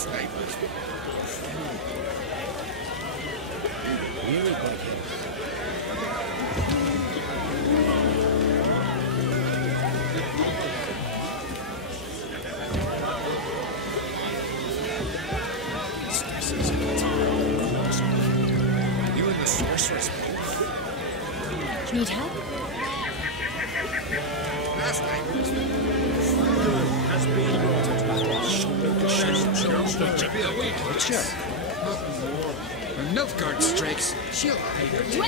Really good. You and the sorceress. Need help? Last night. Has been brought into Sure. When Nilfgaard strikes, she'll hide her tail.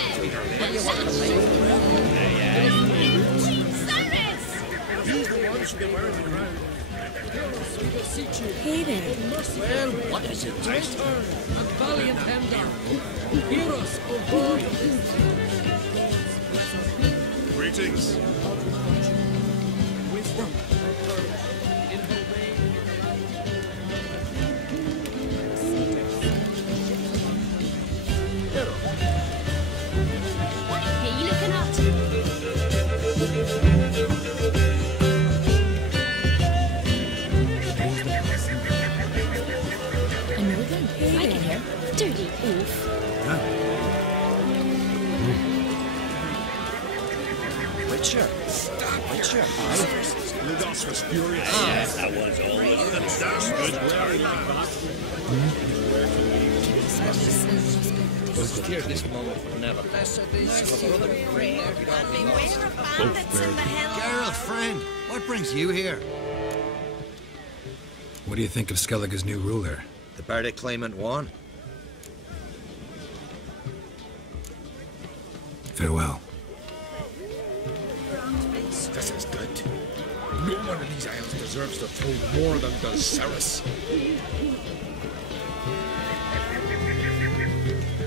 He's the one who's been wearing the crown. Hey there. Well, what is it? Return and valiant Hendar. Heroes of war. Greetings. Wisdom. Hey, you looking up? Another thing? Hey, I can hear. Dirty oof. Witcher. Stop Witcher. Ludos was furious. Yes, that was all. We'll fear this moment for never. Geralt, friend, what brings you here? What do you think of Skellige's new ruler? The verdict claimant won. Farewell. This is good. No one in these isles deserves the throne more than does Ceres.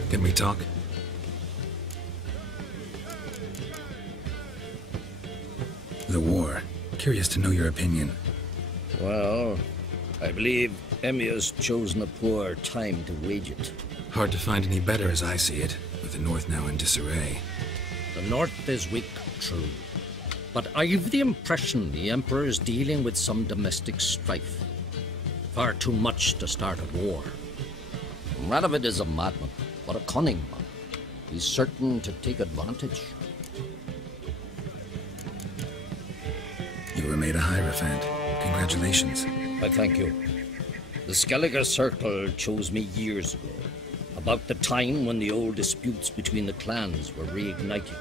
Can we talk? The war. Curious to know your opinion. Well, I believe Emmir's chosen a poor time to wage it. Hard to find any better as I see it, with the North now in disarray. The North is weak, true. But I've the impression the Emperor is dealing with some domestic strife. Far too much to start a war. Radovid is a madman, but a cunning one. He's certain to take advantage. You were made a Hierophant. Congratulations. I thank you. The Skellige Circle chose me years ago, about the time when the old disputes between the clans were reigniting.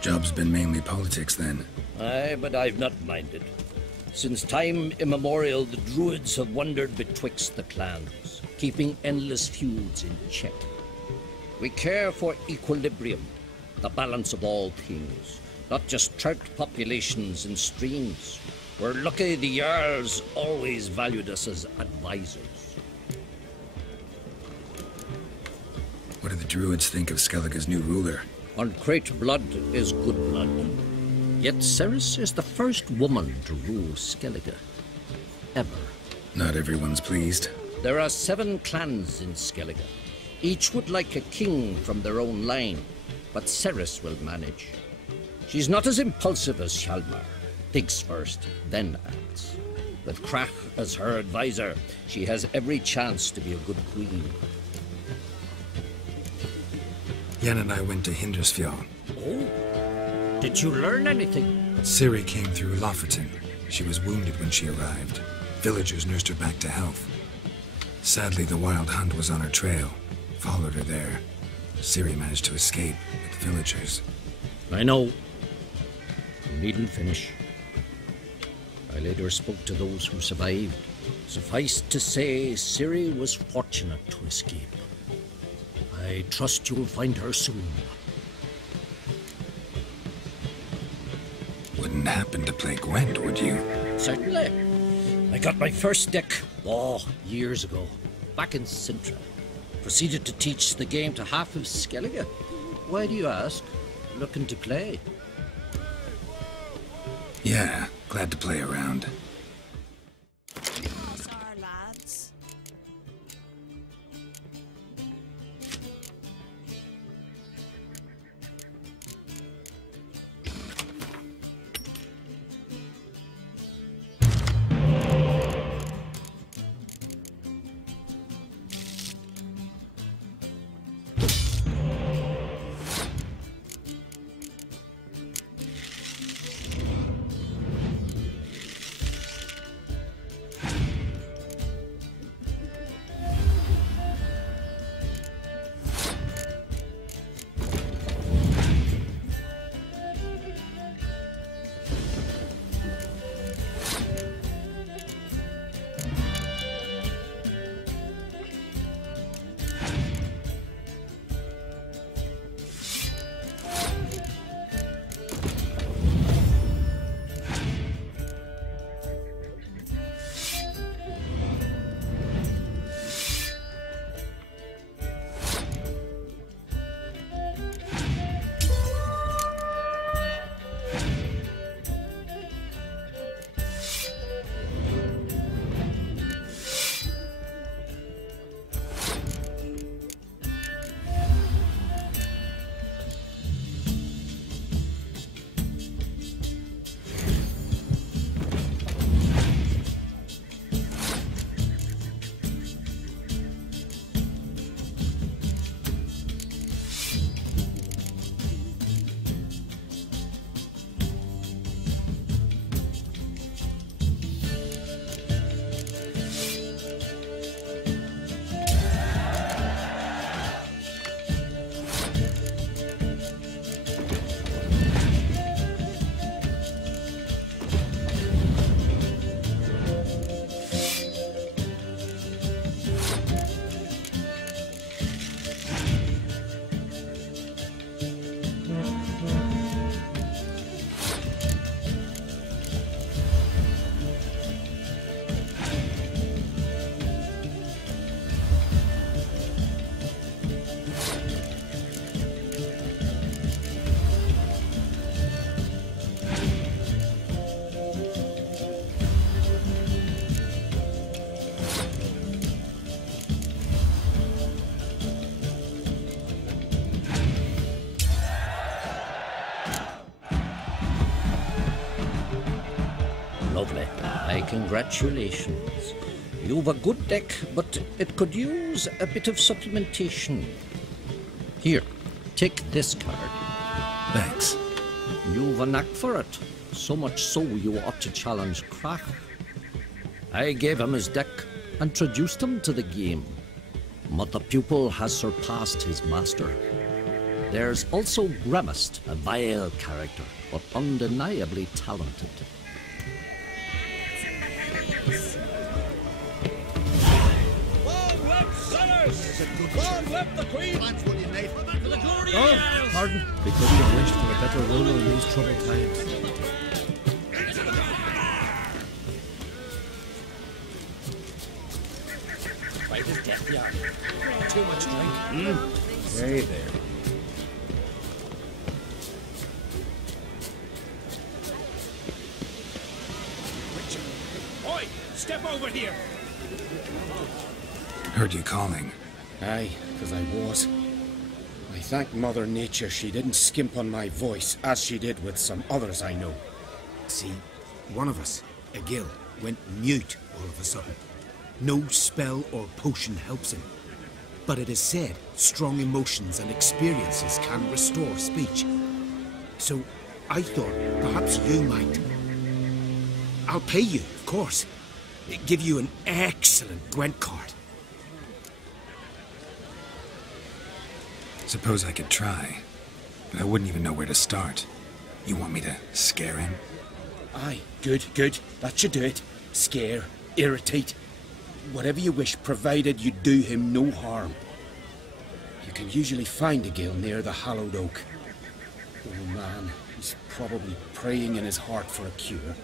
Job's been mainly politics then. Aye, but I've not minded. Since time immemorial, the Druids have wandered betwixt the clans, keeping endless feuds in check. We care for equilibrium, the balance of all things, not just trout populations and streams. We're lucky the Jarls always valued us as advisors. What do the Druids think of Skellige's new ruler? Uncrate blood is good blood. Yet Ceres is the first woman to rule Skellige. Ever. Not everyone's pleased. There are 7 clans in Skellige. Each would like a king from their own line, but Ceres will manage. She's not as impulsive as Hjalmar. Thinks first, then acts. With Krach as her advisor, she has every chance to be a good queen. Yen and I went to Hindersfjall. Oh? Did you learn anything? Ciri came through Lofferton. She was wounded when she arrived. Villagers nursed her back to health. Sadly, the Wild Hunt was on her trail. Followed her there. Ciri managed to escape with the villagers. I know. You needn't finish. I later spoke to those who survived. Suffice to say, Ciri was fortunate to escape. I trust you'll find her soon. Wouldn't happen to play Gwent, would you? Certainly. I got my first deck, years ago, back in Sintra. Proceeded to teach the game to half of Skellige. Why do you ask? Looking to play? Yeah, glad to play around. These are lads. Congratulations. You've a good deck, but it could use a bit of supplementation. Here, take this card. Thanks. You've a knack for it. So much so you ought to challenge Krach. I gave him his deck, introduced him to the game. But the pupil has surpassed his master. There's also Gramist, a vile character, but undeniably talented. Long live sinners! Long live the Queen! That's what you made. To the glory of Oh, the Isles! pardon. They couldn't have wished for a better ruler in these troubled times. Fight his death yard. Too much drink. Hey there. Oi! Step over here! Heard you calling. Aye, 'cause I was. I thank Mother Nature she didn't skimp on my voice, as she did with some others I know. See, one of us, a gill, went mute all of a sudden. No spell or potion helps him. But it is said strong emotions and experiences can restore speech. So I thought perhaps you might. I'll pay you, of course. Give you an excellent Gwent card. Suppose I could try, but I wouldn't even know where to start. You want me to scare him? Aye, good, good. That should do it. Scare, irritate. Whatever you wish, provided you do him no harm. You can usually find a gill near the hallowed oak. Oh man, he's probably praying in his heart for a cure.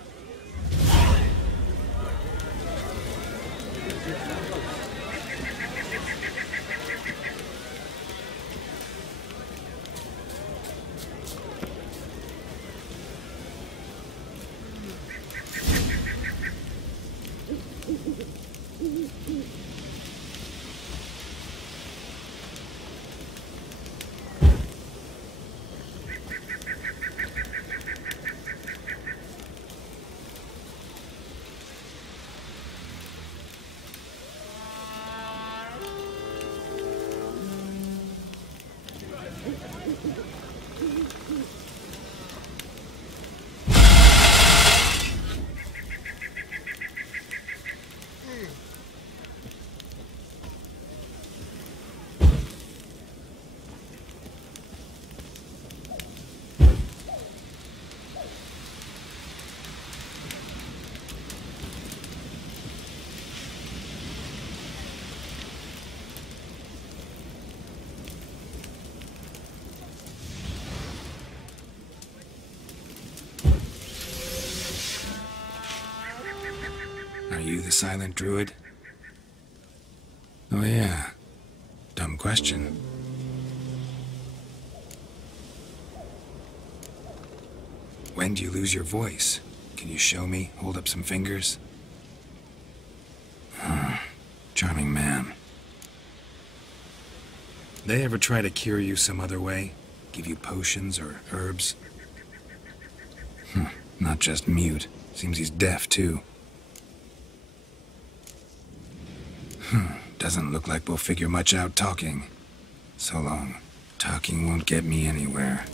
Are you the silent druid? Oh yeah. Dumb question. When do you lose your voice? Can you show me? Hold up some fingers? Charming man. They ever try to cure you some other way? Give you potions or herbs? Not just mute. Seems he's deaf, too. Doesn't look like we'll figure much out talking. So long. Talking won't get me anywhere.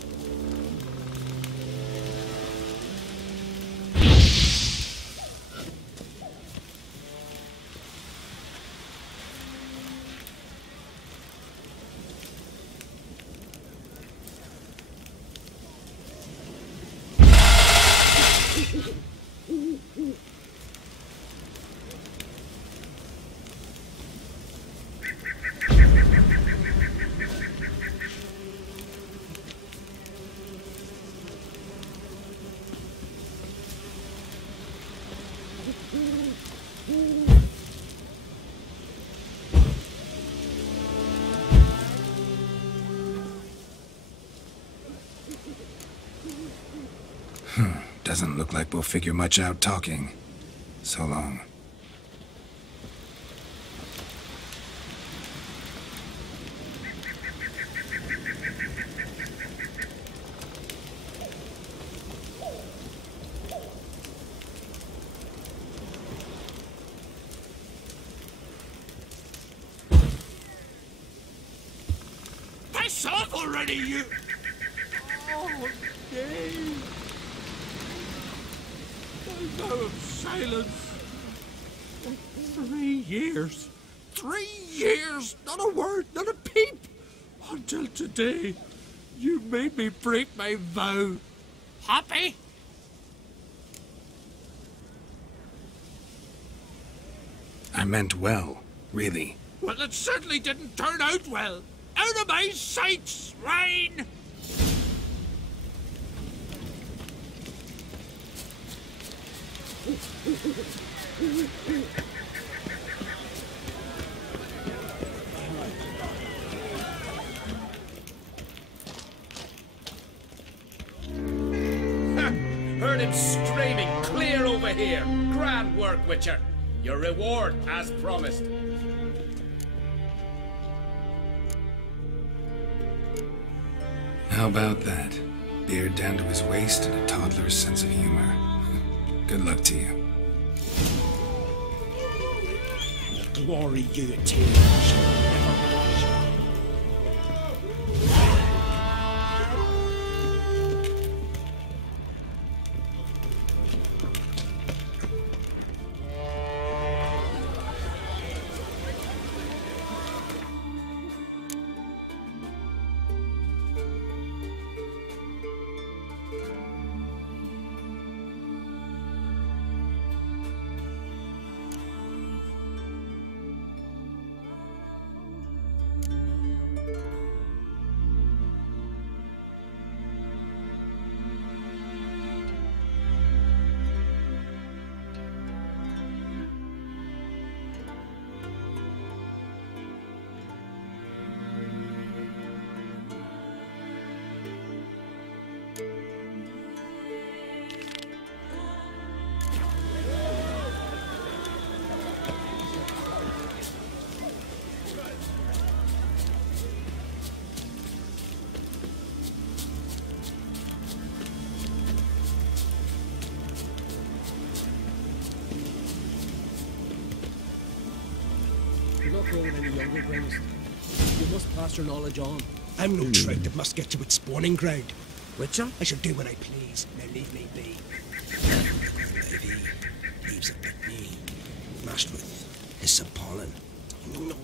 Doesn't look like we'll figure much out talking. So long. yourself already, you... Oh, nay. A vow of silence. 3 years. 3 years! Not a word, not a peep! Until today, you made me break my vow. Happy? I meant well, really. Well, it certainly didn't turn out well. Out of my sight, swine! Heard him screaming clear over here. Grand work, Witcher. Your reward as promised. How about that? Beard down to his waist and a toddler's sense of humor. Good luck to you. Glory you attain shall never perish. You're not growing any younger, Grace. You must pass your knowledge on. I'm no trout that must get to its spawning ground. Witcher? I shall do what I please. Now leave me be. Lady leaves it with me. Mashed with hyssop pollen. No, not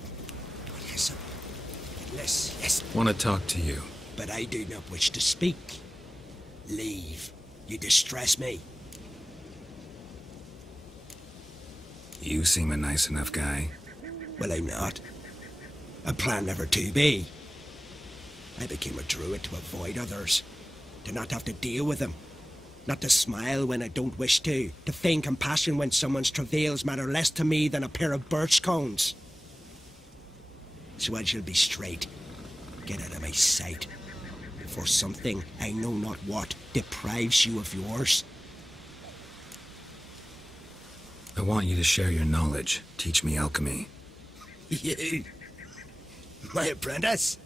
hyssop. Less, yes. Want to talk to you. But I do not wish to speak. Leave. You distress me. You seem a nice enough guy. Well, I'm not. I plan never to be. I became a druid to avoid others. To not have to deal with them. Not to smile when I don't wish to feign compassion when someone's travails matter less to me than a pair of birch cones. So I shall be straight. Get out of my sight. For something, I know not what, deprives you of yours. I want you to share your knowledge. Teach me alchemy. You? My apprentice?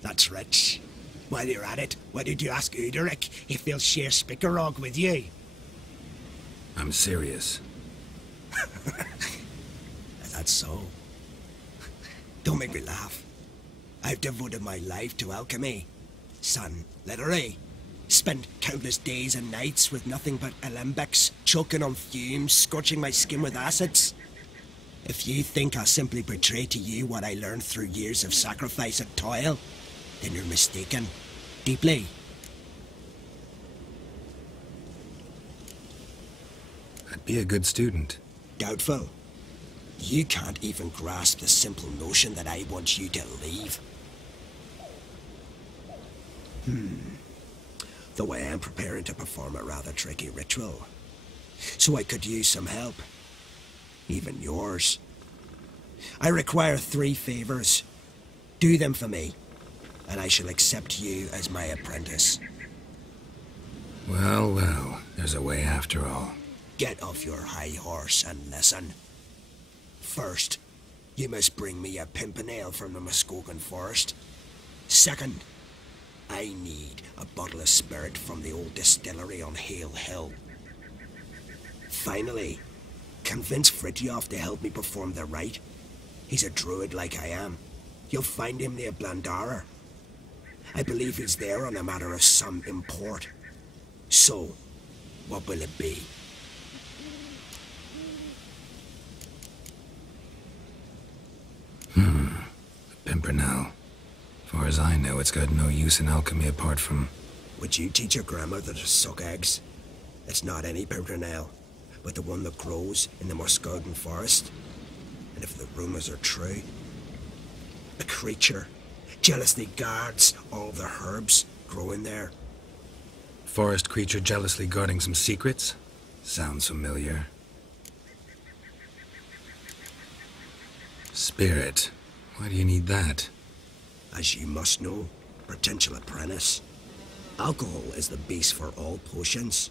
That's rich. While you're at it, why did you ask Uderic if he'll share Spickerog with you? I'm serious. That's so. Don't make me laugh. I've devoted my life to alchemy. Son, literally. Spent countless days and nights with nothing but alembics, choking on fumes, scorching my skin with acids. If you think I'll simply portray to you what I learned through years of sacrifice and toil, then you're mistaken. Deeply. I'd be a good student. Doubtful. You can't even grasp the simple notion that I want you to leave. Though I am preparing to perform a rather tricky ritual. So I could use some help. Even yours. I require 3 favors. Do them for me, and I shall accept you as my apprentice. Well, well, there's a way after all. Get off your high horse and listen. First, you must bring me a pimpernel from the Muskogan forest. Second, I need a bottle of spirit from the old distillery on Hale Hill. Finally, convince Fritjof to help me perform the rite. He's a druid like I am. You'll find him near Blandara. I believe he's there on a matter of some import. So, what will it be? Pimpernel. Far as I know, it's got no use in alchemy apart from... Would you teach your grandmother to suck eggs? It's not any pimpernel, but the one that grows in the Muscardin forest. And if the rumors are true, a creature jealously guards all the herbs growing there. Forest creature jealously guarding some secrets? Sounds familiar. Spirit. Why do you need that? As you must know, potential apprentice, alcohol is the base for all potions.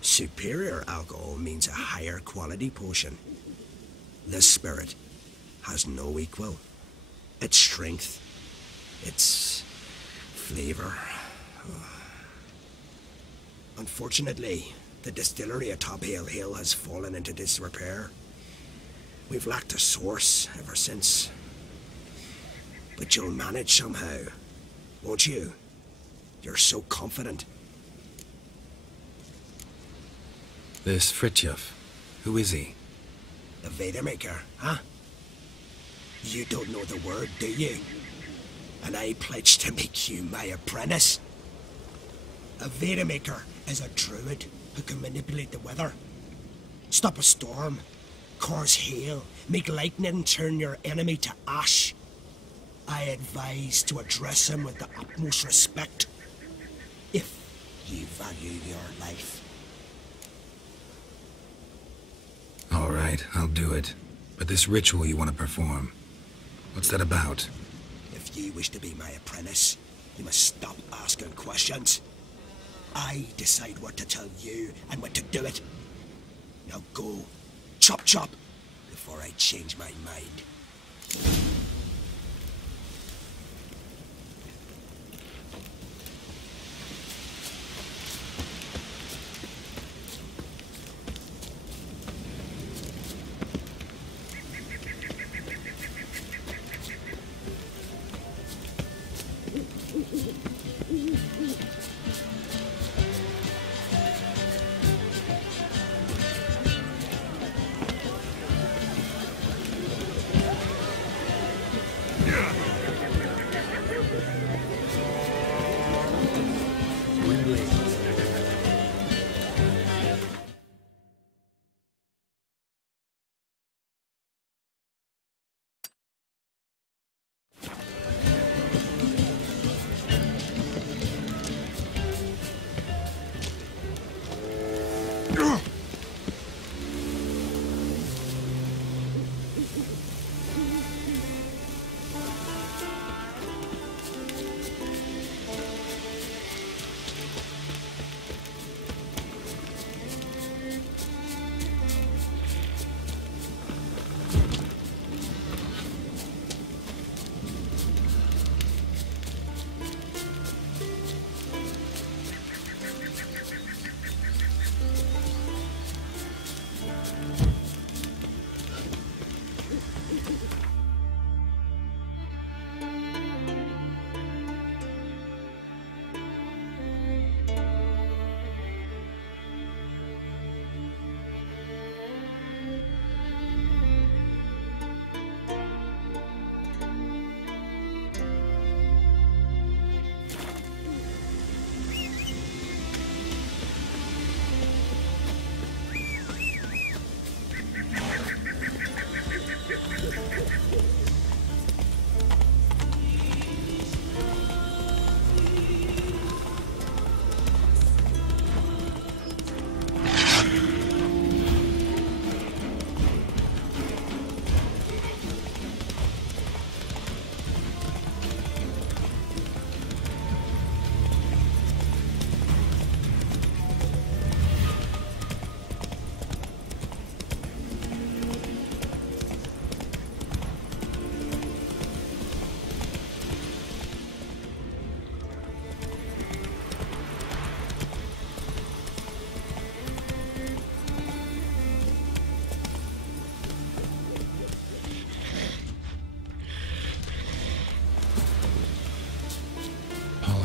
Superior alcohol means a higher quality potion. This spirit has no equal. Its strength, its flavor. Unfortunately, the distillery atop Hale Hill has fallen into disrepair. We've lacked a source ever since. But you'll manage somehow, won't you? You're so confident. This Fritjof, who is he? The Vadermaker, huh? You don't know the word, do you? And I pledge to make you my apprentice. A Vadermaker is a druid who can manipulate the weather. Stop a storm, cause hail, make lightning turn your enemy to ash. I advise to address him with the utmost respect, if you value your life. All right, I'll do it. But this ritual you want to perform, what's that about? If you wish to be my apprentice, you must stop asking questions. I decide what to tell you and when to do it. Now go, chop chop, before I change my mind.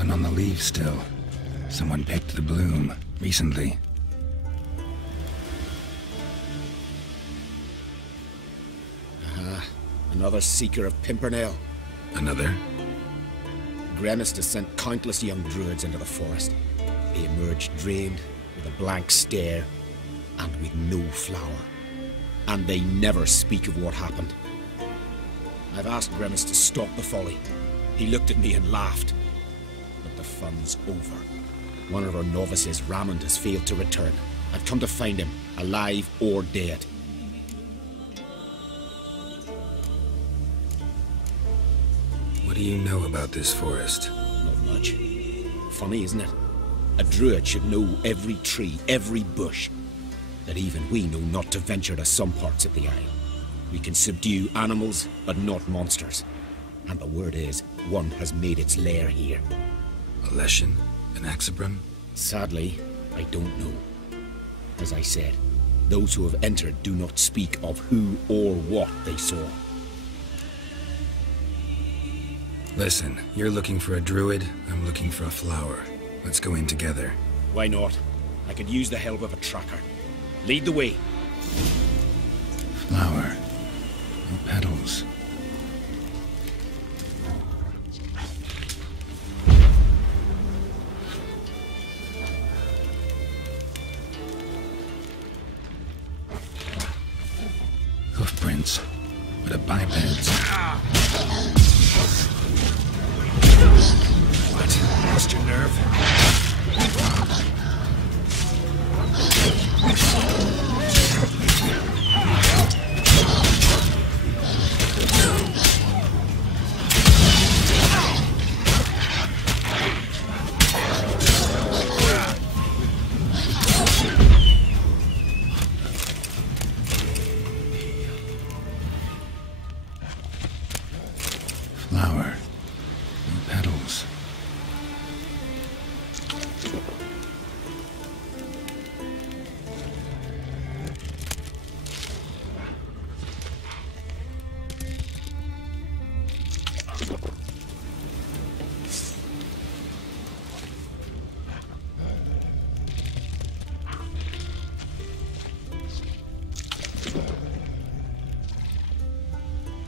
Nothing on the leaves still. Someone picked the bloom recently. Another seeker of Pimpernel. Another? Gremis has sent countless young druids into the forest. They emerge drained, with a blank stare, and with no flower. And they never speak of what happened. I've asked Gremis to stop the folly. He looked at me and laughed. But the fun's over. One of our novices, Ramond, has failed to return. I've come to find him, alive or dead. What do you know about this forest? Not much. Funny, isn't it? A druid should know every tree, every bush. That even we know not to venture to some parts of the isle. We can subdue animals, but not monsters. And the word is, one has made its lair here. A Leshen? An Axabrum? Sadly, I don't know. As I said, those who have entered do not speak of who or what they saw. Listen, you're looking for a druid, I'm looking for a flower. Let's go in together. Why not? I could use the help of a tracker. Lead the way. Flower. No petals. Hoofprints, but a biped's. What? Lost your nerve? Flower. No petals.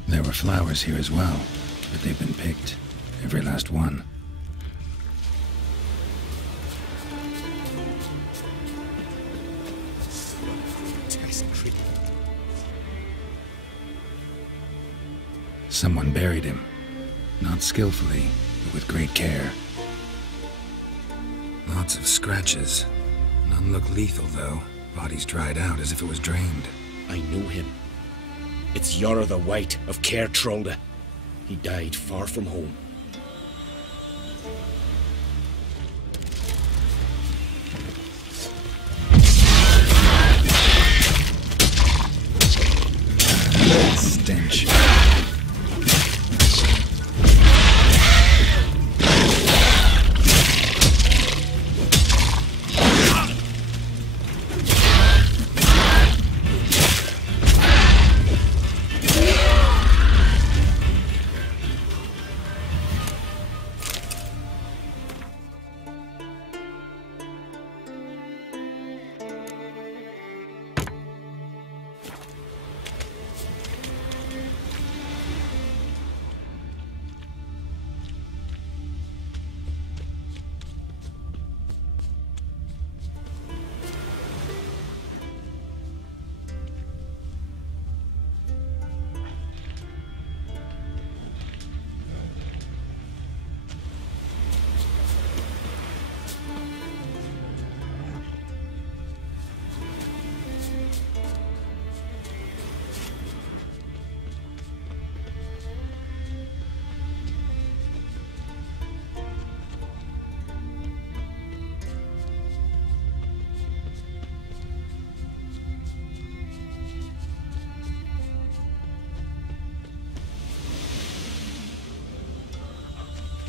There were flowers here as well, but they've been picked. Every last one. Someone buried him. Not skillfully, but with great care. Lots of scratches. None look lethal, though. Body's dried out as if it was drained. I know him. It's Yara the White of Caer Trolde. He died far from home. Stench.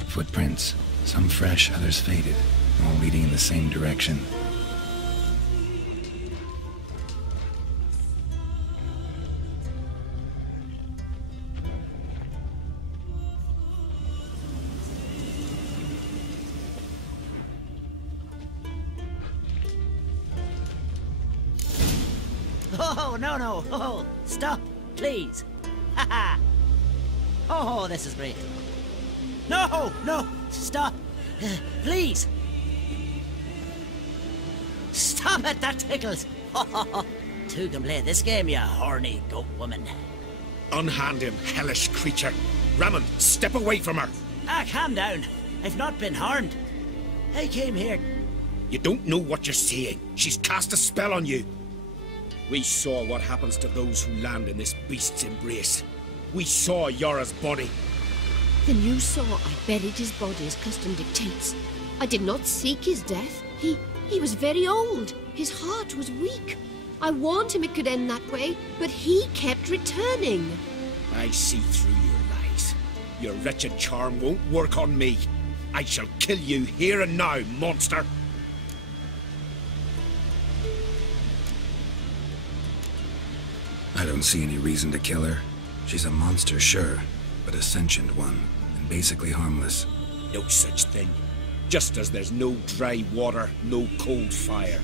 Footprints. Some fresh, others faded, all leading in the same direction. no, no. Oh, stop, please. Haha. Oh, this is great. No, no, stop. Please. Stop it, that tickles. Two can play this game, you horny goat woman. Unhand him, hellish creature. Ramon, step away from her. Ah, calm down. I've not been harmed. I came here. You don't know what you're saying. She's cast a spell on you. We saw what happens to those who land in this beast's embrace. We saw Yara's body. Then you saw I buried his body as custom dictates. I did not seek his death. He was very old. His heart was weak. I warned him it could end that way, but he kept returning. I see through your lies. Your wretched charm won't work on me. I shall kill you here and now, monster. I don't see any reason to kill her. She's a monster, sure, but a sentient one, and basically harmless. No such thing. Just as there's no dry water, no cold fire.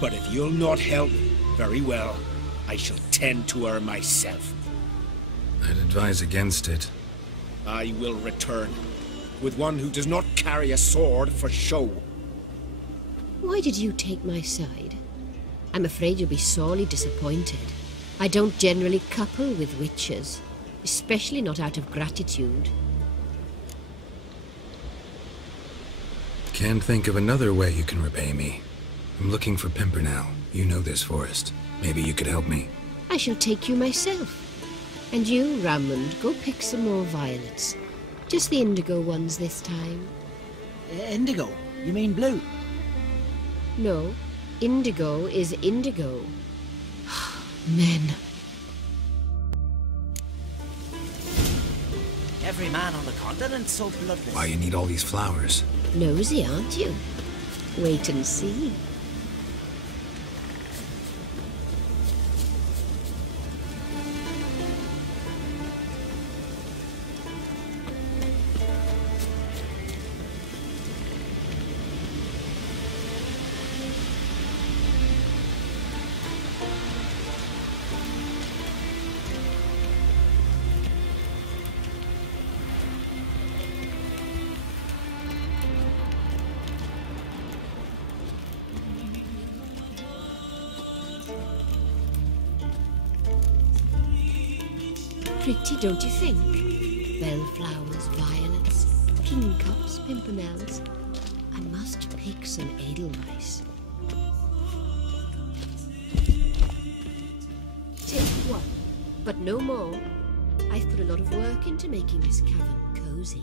But if you'll not help, very well. I shall tend to her myself. I'd advise against it. I will return, with one who does not carry a sword for show. Why did you take my side? I'm afraid you'll be sorely disappointed. I don't generally couple with witches, especially not out of gratitude. Can't think of another way you can repay me. I'm looking for Pimpernel. You know this forest. Maybe you could help me. I shall take you myself. And you, Ramond, go pick some more violets. Just the indigo ones this time. Indigo? You mean blue? No, indigo is indigo. Men. Every man on the continent's so bloodless. Why you need all these flowers? Nosy, aren't you? Wait and see. Pretty, don't you think? Bellflowers, violets, kingcups, pimpernels. I must pick some edelweiss. Take one, but no more. I've put a lot of work into making this cavern cozy.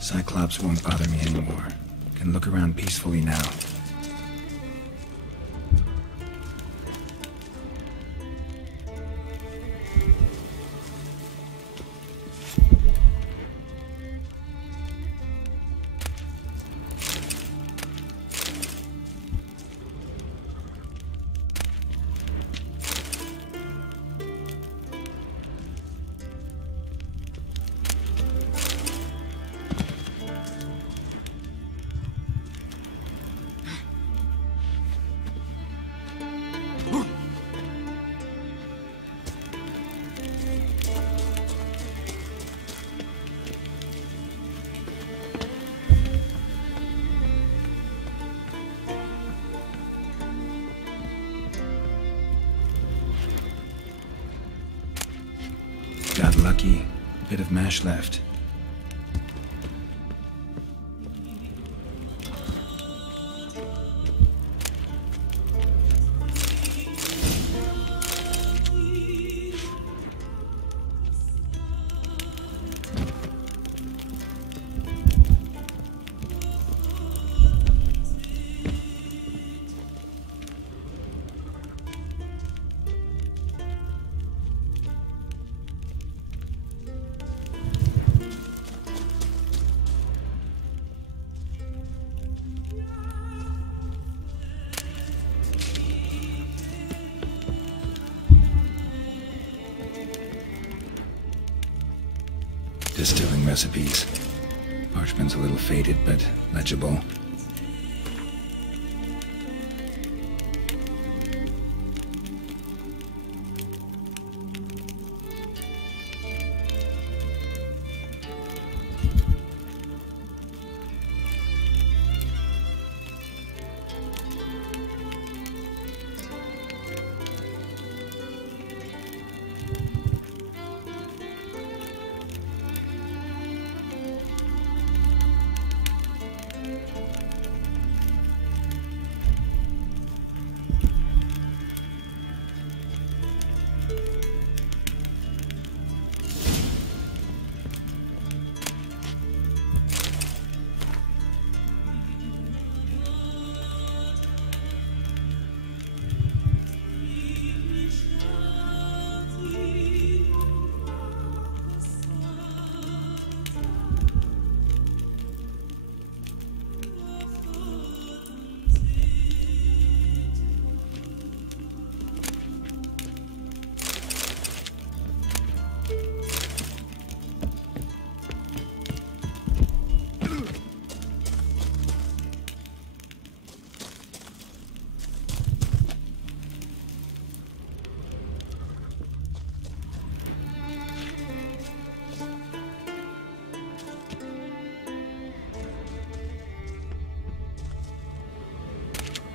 Cyclops won't bother me anymore. Can look around peacefully now. Got lucky. Bit of mash left. Distilling recipes. Parchment's a little faded, but legible.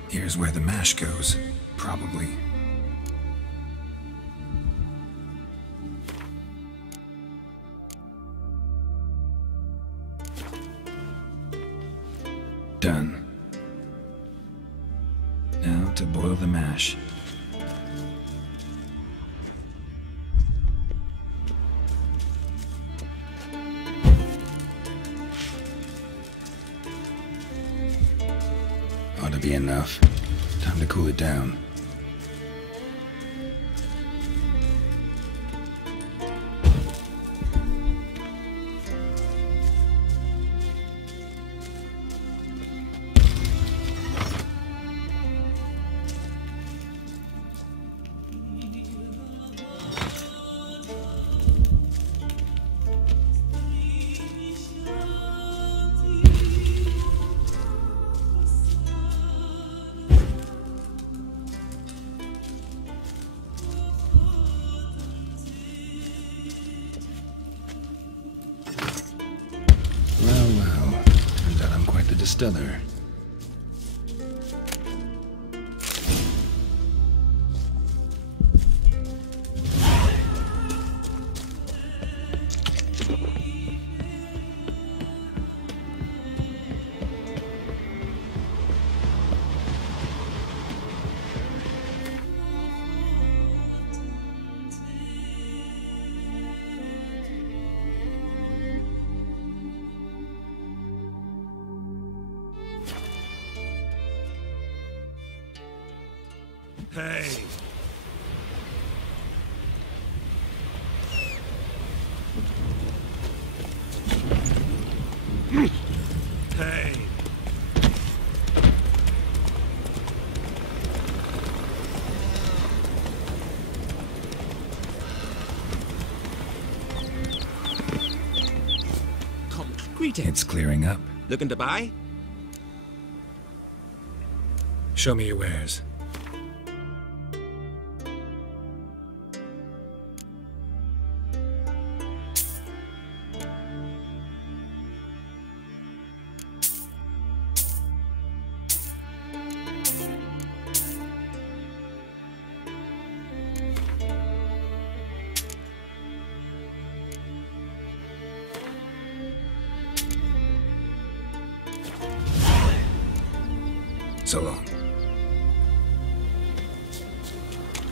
Here's where the mash goes, probably. Done. Now to boil the mash. Ought to be enough. Time to cool it down. Distiller. Hey. Hey. It's clearing up. Looking to buy? Show me your wares. So long.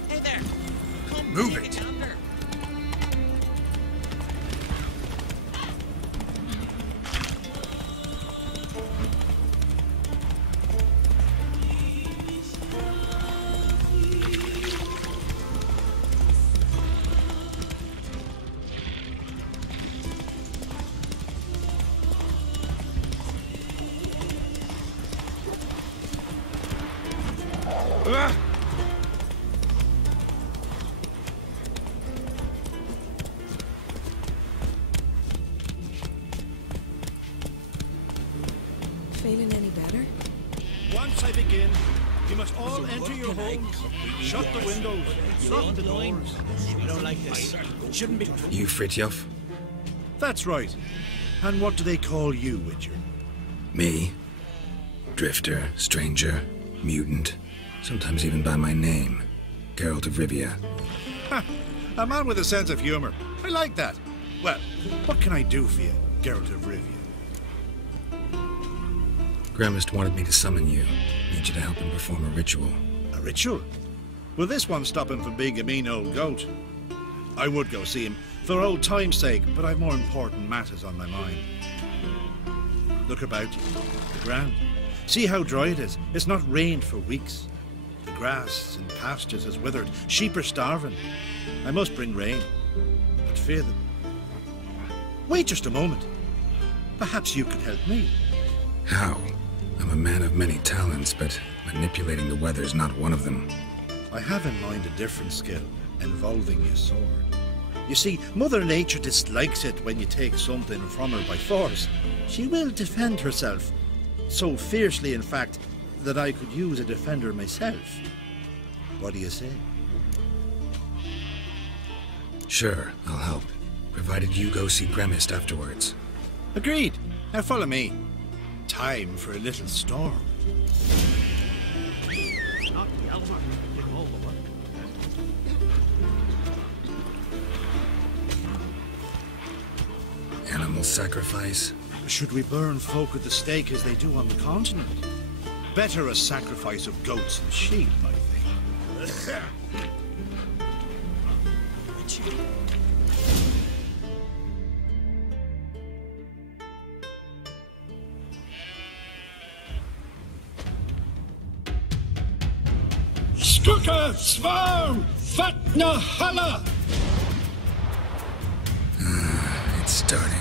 Hey there. Come Move take it. Yonder. Feeling any better? Once I begin, you must all enter your homes, shut the windows, lock the doors. We don't like this. Shouldn't be. You Fritjof? That's right. And what do they call you, Witcher? Me? Drifter, stranger, mutant. Sometimes even by my name. Geralt de Rivia. Ha! A man with a sense of humor. I like that. Well, what can I do for you, Geralt of Rivia? Gremist wanted me to summon you. Need you to help him perform a ritual. A ritual? Will this one stop him from being a mean old goat? I would go see him, for old time's sake, but I've more important matters on my mind. Look about you. The ground. See how dry it is. It's not rained for weeks. The grass in pastures has withered. Sheep are starving. I must bring rain, but fear them. Wait just a moment. Perhaps you could help me. How? I'm a man of many talents, but manipulating the weather's not one of them. I have in mind a different skill, involving your sword. You see, Mother Nature dislikes it when you take something from her by force. She will defend herself. So fiercely, in fact, that I could use a defender myself. What do you say? Sure, I'll help. Provided you go see Gremist afterwards. Agreed. Now follow me. Time for a little storm. Animal sacrifice? Should we burn folk at the stake as they do on the continent? Better a sacrifice of goats and sheep, I think. Skuka Svarm Fatna Hala! It's starting.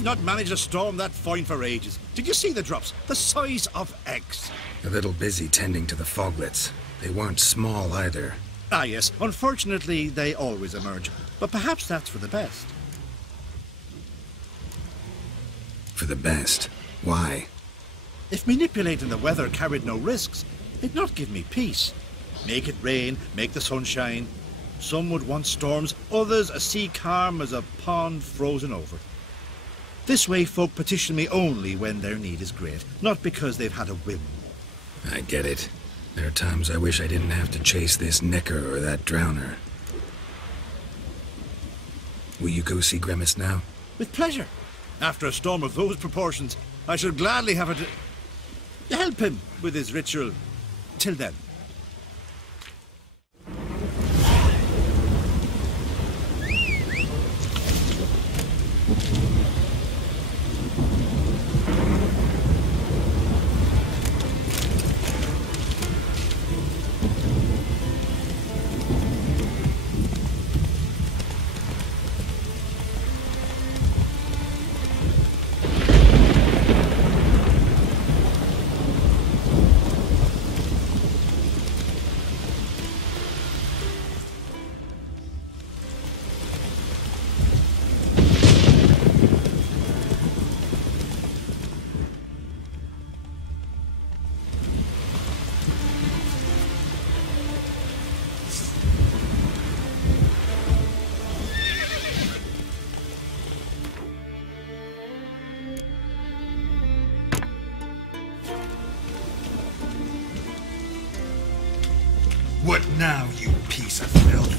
We've not managed a storm that fine for ages. Did you see the drops? The size of eggs. A little busy tending to the foglets. They weren't small either. Ah, yes. Unfortunately, they always emerge. But perhaps that's for the best. For the best? Why? If manipulating the weather carried no risks, it'd not give me peace. Make it rain, make the sun shine. Some would want storms, others a sea calm as a pond frozen over. This way folk petition me only when their need is great, not because they've had a whim. I get it. There are times I wish I didn't have to chase this necker or that drowner. Will you go see Grimace now? With pleasure. After a storm of those proportions, I should gladly have it to help him with his ritual. Till then. What now, you piece of filth?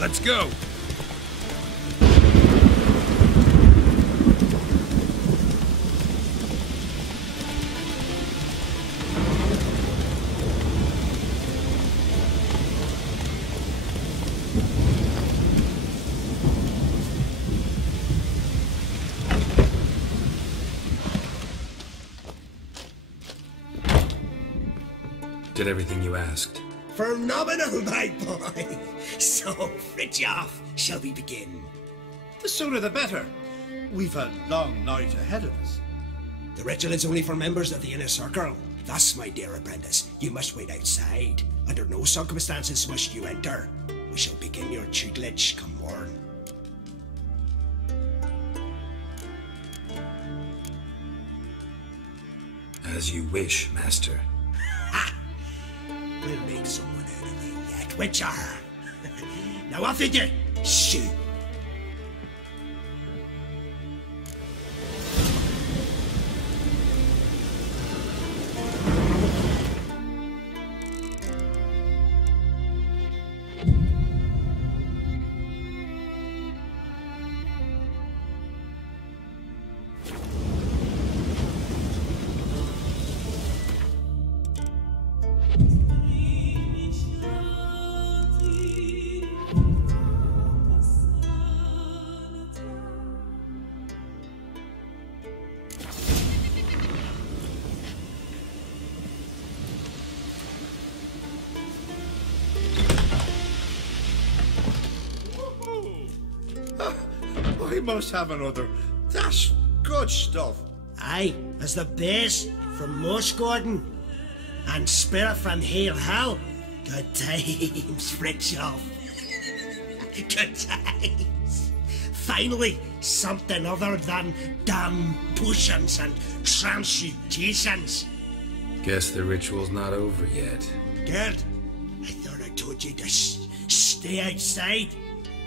Let's go. Did everything you asked. Phenomenal, my boy. So, Fridtjof, shall we begin? The sooner the better. We've a long night ahead of us. The ritual is only for members of the inner circle. Thus, my dear apprentice, you must wait outside. Under no circumstances must you enter. We shall begin your tutelage come morn. As you wish, master. Ha! We'll make someone out of you yet, Witcher. Now off with you! Shoot! We must have another. That's good stuff. Aye, as the base from Moss Gordon. And spirit from Hail Hell. Good times, Fritjof. Good times. Finally, something other than damn potions and transmutations. Guess the ritual's not over yet. Good. I thought I told you to stay outside.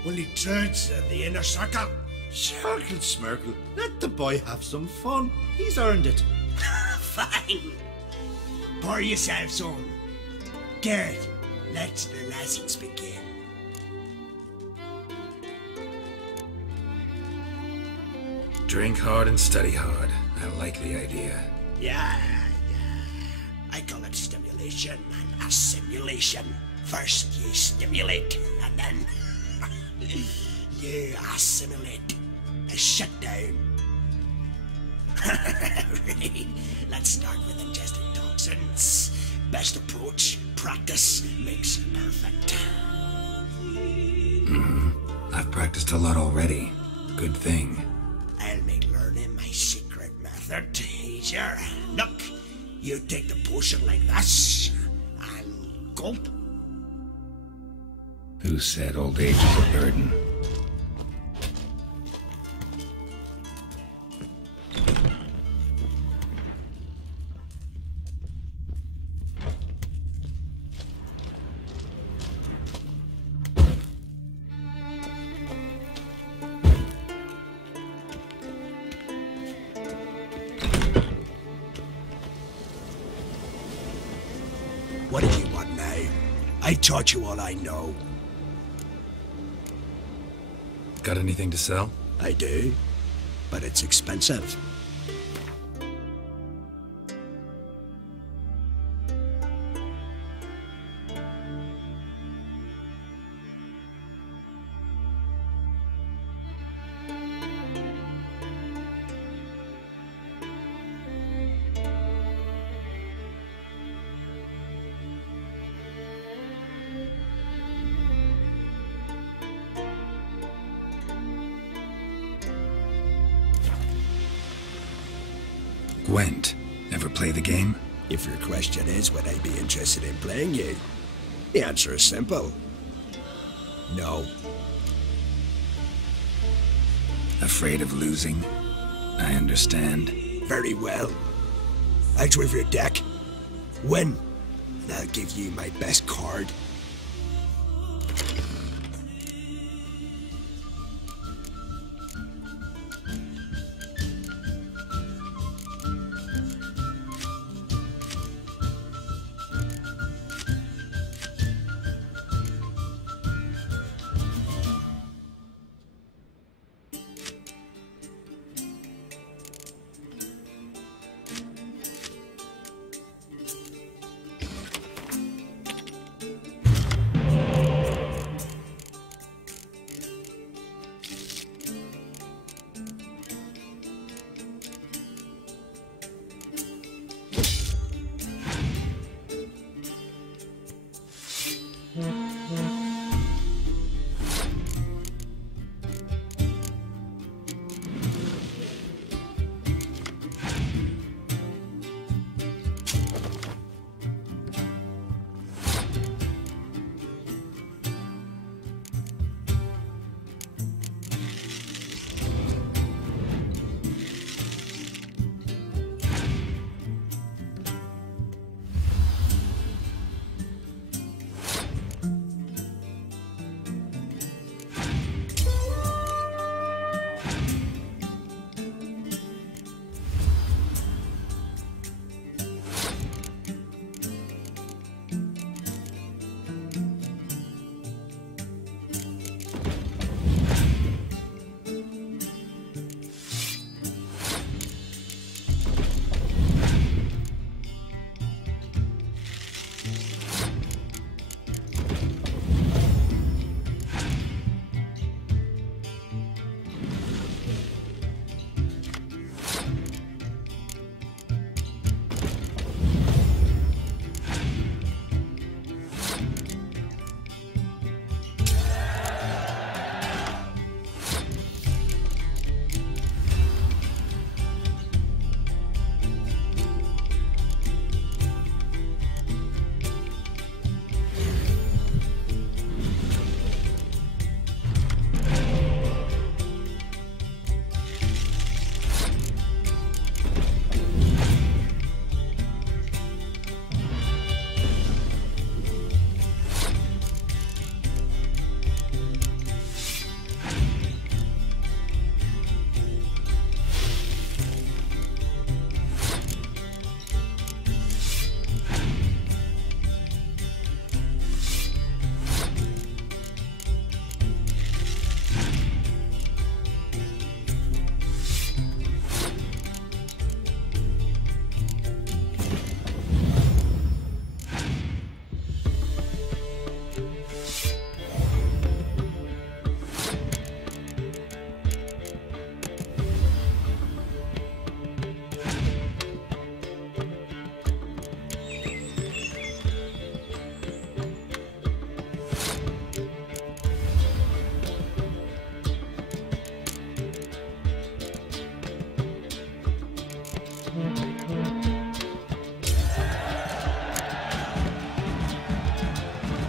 Only druids in the inner circle. Smirkle, Smirkle. Let the boy have some fun. He's earned it. Fine. Pour yourselves on. Good. Let the lessons begin. Drink hard and study hard. I like the idea. Yeah. I call it stimulation and assimilation. First you stimulate, and then you assimilate. Shut down. Let's start with ingesting toxins. Best approach, practice makes perfect. I've practiced a lot already. Good thing. I'll make learning my secret method easier. Look, you take the potion like this, and gulp. Who said old age is a burden? What do you want now? I taught you all I know. Got anything to sell? I do, but it's expensive. Gwent. Ever play the game? If your question is, would I be interested in playing you? The answer is simple. No. Afraid of losing? I understand. Very well. Out with your deck. Win, and I'll give you my best card.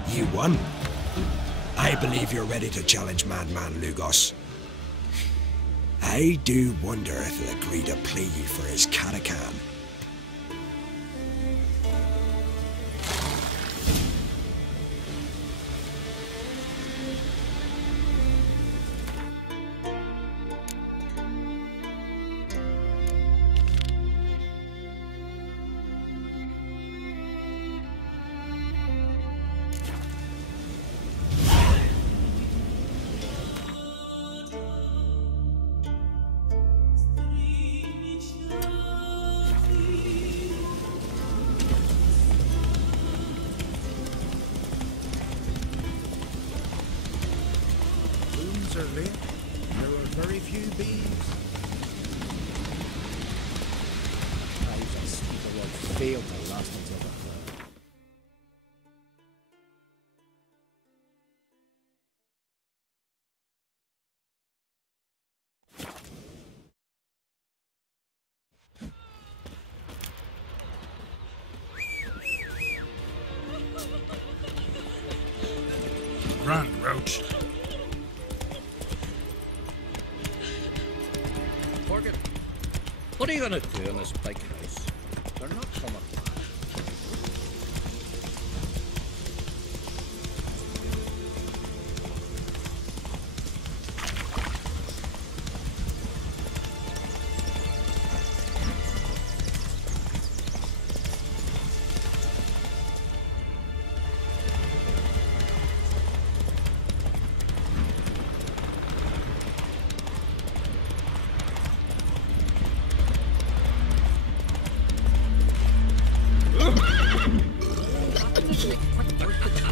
You won. I believe you're ready to challenge Madman Lugos. I do wonder if he'll agree to play you for his catacan. Certainly. There are very few bees. How's a steeple of failed the last one's ever heard? Run, Roach. Morgan, what are you gonna do in this big house? They're not coming back.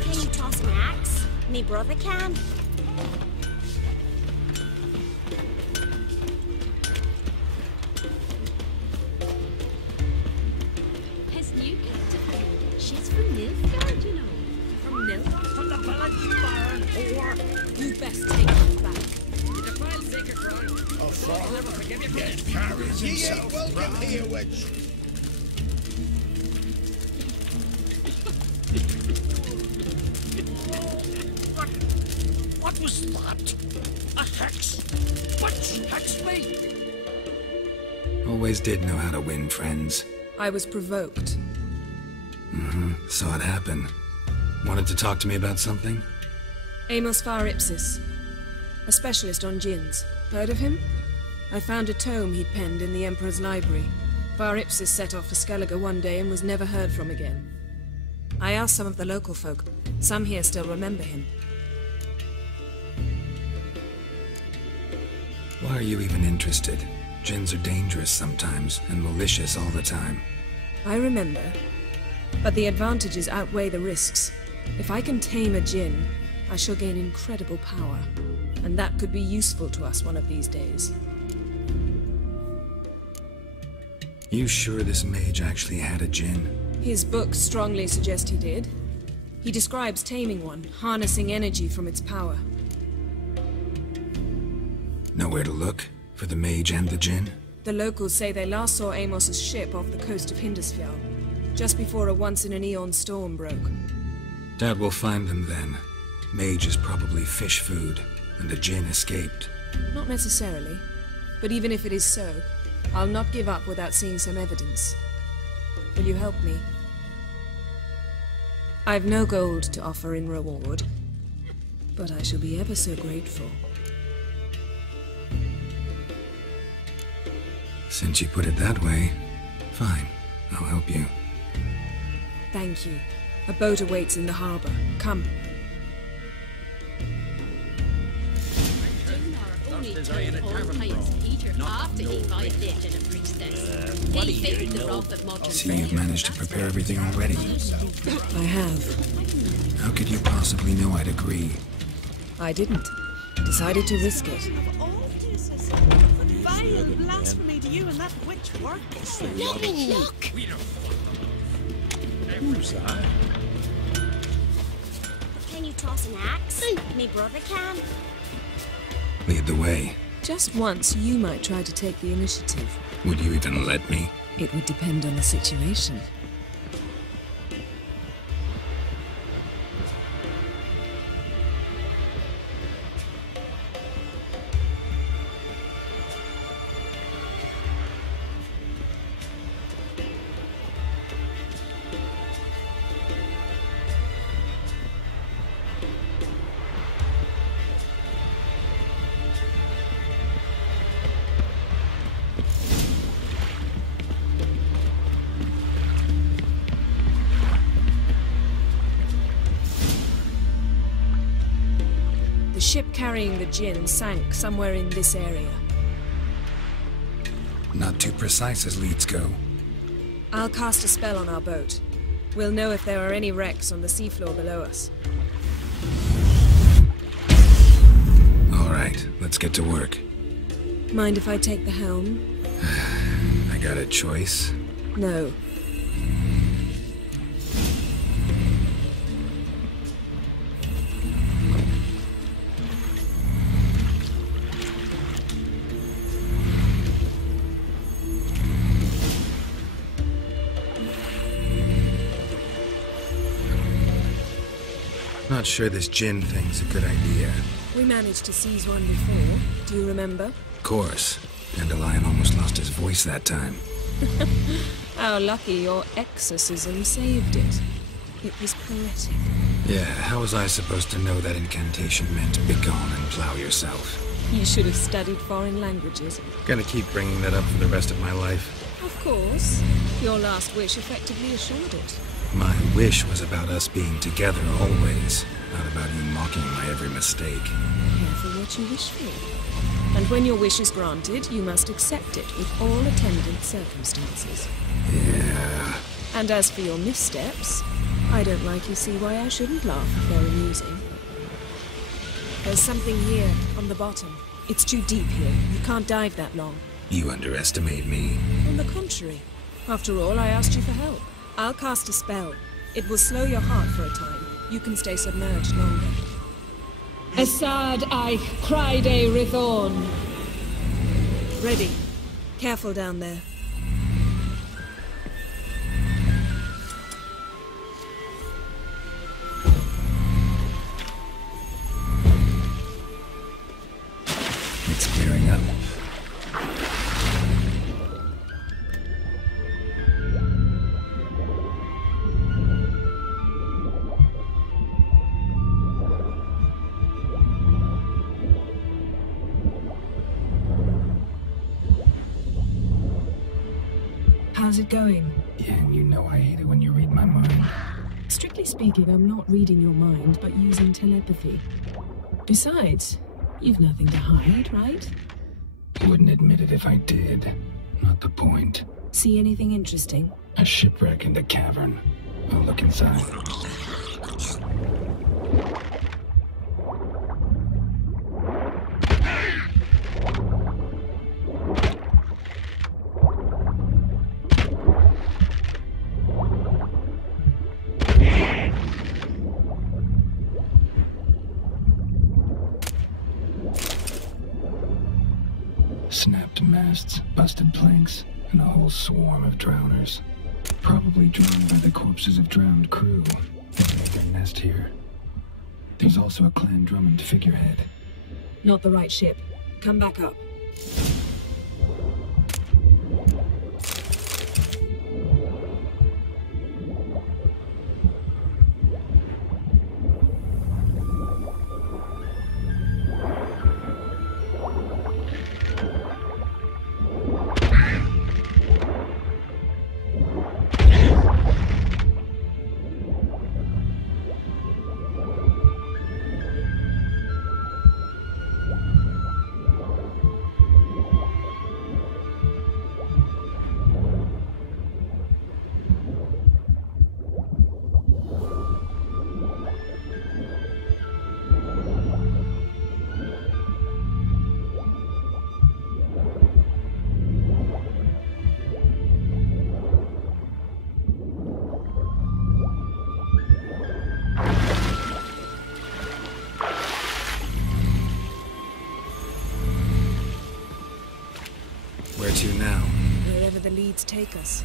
Can you toss an axe? Me brother can. His new captain, she's from Nilfgaard, you know. From Nilfgaard? From the village baron, whore. You best take him back. You defile sacred crime. A I'll father never forgive you for yet this. carries He himself ain't welcome round. here, witch. What was that? A hex? Which hex me? Always did know how to win friends. I was provoked. Saw it happen. Wanted to talk to me about something? Amos Far Ipsis, a specialist on djinns. Heard of him? I found a tome he'd penned in the Emperor's library. Far Ipsis set off for Skellige one day and was never heard from again. I asked some of the local folk. Some here still remember him. Why are you even interested? Djinns are dangerous sometimes, and malicious all the time. I remember. But the advantages outweigh the risks. If I can tame a djinn, I shall gain incredible power. And that could be useful to us one of these days. You sure this mage actually had a djinn? His books strongly suggest he did. He describes taming one, harnessing energy from its power. Nowhere to look? For the mage and the djinn? The locals say they last saw Amos's ship off the coast of Hindisfjall, just before a once-in-an-eon storm broke. Doubt we'll find them then. Mage is probably fish food, and the djinn escaped. Not necessarily. But even if it is so, I'll not give up without seeing some evidence. Will you help me? I've no gold to offer in reward, but I shall be ever so grateful. Since you put it that way, fine. I'll help you. Thank you. A boat awaits in the harbor. Come. Only told all times Peter after he violated a priestess. He faked the wrath of modern See, you've managed to prepare everything already. I have. How could you possibly know I'd agree? I didn't. Decided to risk it. Vile blasphemy to you and that witch work. Look! Who's that? Can you toss an axe? Me brother can. Lead the way. Just once, you might try to take the initiative. Would you even let me? It would depend on the situation. The ship carrying the gin sank somewhere in this area. Not too precise as leads go. I'll cast a spell on our boat. We'll know if there are any wrecks on the seafloor below us. All right, let's get to work. Mind if I take the helm? I got a choice? No. Not sure this gin thing's a good idea. We managed to seize one before. Do you remember? Of course. Dandelion almost lost his voice that time. How lucky your exorcism saved it. It was poetic. Yeah, how was I supposed to know that incantation meant begone and plow yourself? You should have studied foreign languages. Gonna keep bringing that up for the rest of my life. Of course. Your last wish effectively assured it. My wish was about us being together always, not about you mocking my every mistake. Careful what you wish for. And when your wish is granted, you must accept it with all attendant circumstances. Yeah. And as for your missteps, I don't like you see why I shouldn't laugh if they're amusing. There's something here, on the bottom. It's too deep here. You can't dive that long. You underestimate me. On the contrary. After all, I asked you for help. I'll cast a spell. It will slow your heart for a time. You can stay submerged longer. Esad Eich Criede Rithorn. Ready. Careful down there. It's clearing up. How's it going? Yeah, and you know I hate it when you read my mind. Strictly speaking, I'm not reading your mind, but using telepathy. Besides, you've nothing to hide, right? Wouldn't admit it if I did. Not the point. See anything interesting? A shipwreck in the cavern. I'll look inside. Snapped masts, busted planks, and a whole swarm of drowners. Probably drawn by the corpses of drowned crew that made their nest here. There's also a Clan Drummond figurehead. Not the right ship. Come back up. Where to now? Wherever the leads take us.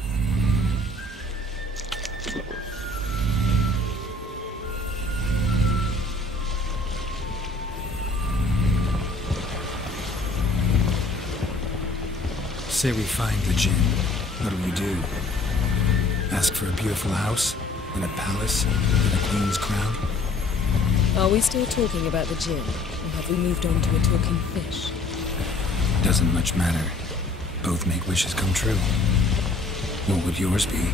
Say we find the Jinn. What do we do? Ask for a beautiful house? In a palace? In a queen's crown? Are we still talking about the Jinn? Or have we moved on to a talking fish? Doesn't much matter. Both make wishes come true. What would yours be?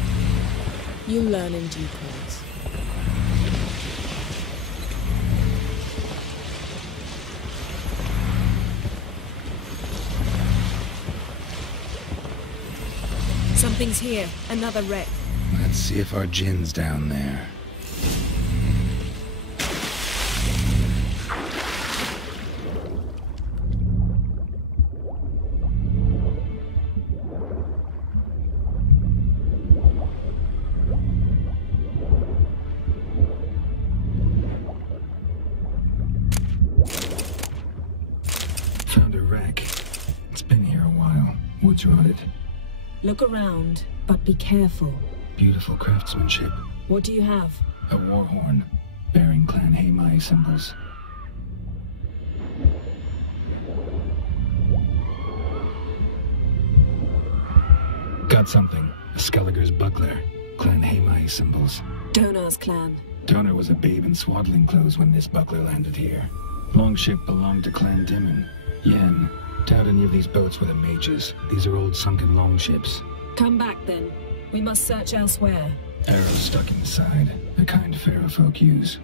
You'll learn in due course. Something's here. Another wreck. Let's see if our Jinn's down there. Found a wreck. It's been here a while. Wood's rotted. Look around, but be careful. Beautiful craftsmanship. What do you have? A war horn, bearing Clan Hamai symbols. Got something. A Skelliger's buckler. Clan Hamai symbols. Donar's clan. Donar was a babe in swaddling clothes when this buckler landed here. Longship belonged to Clan Dimon. Yen. Doubt any of these boats were the mages. These are old sunken longships. Come back then. We must search elsewhere. Arrows stuck in the side. The kind Pharaoh folk use.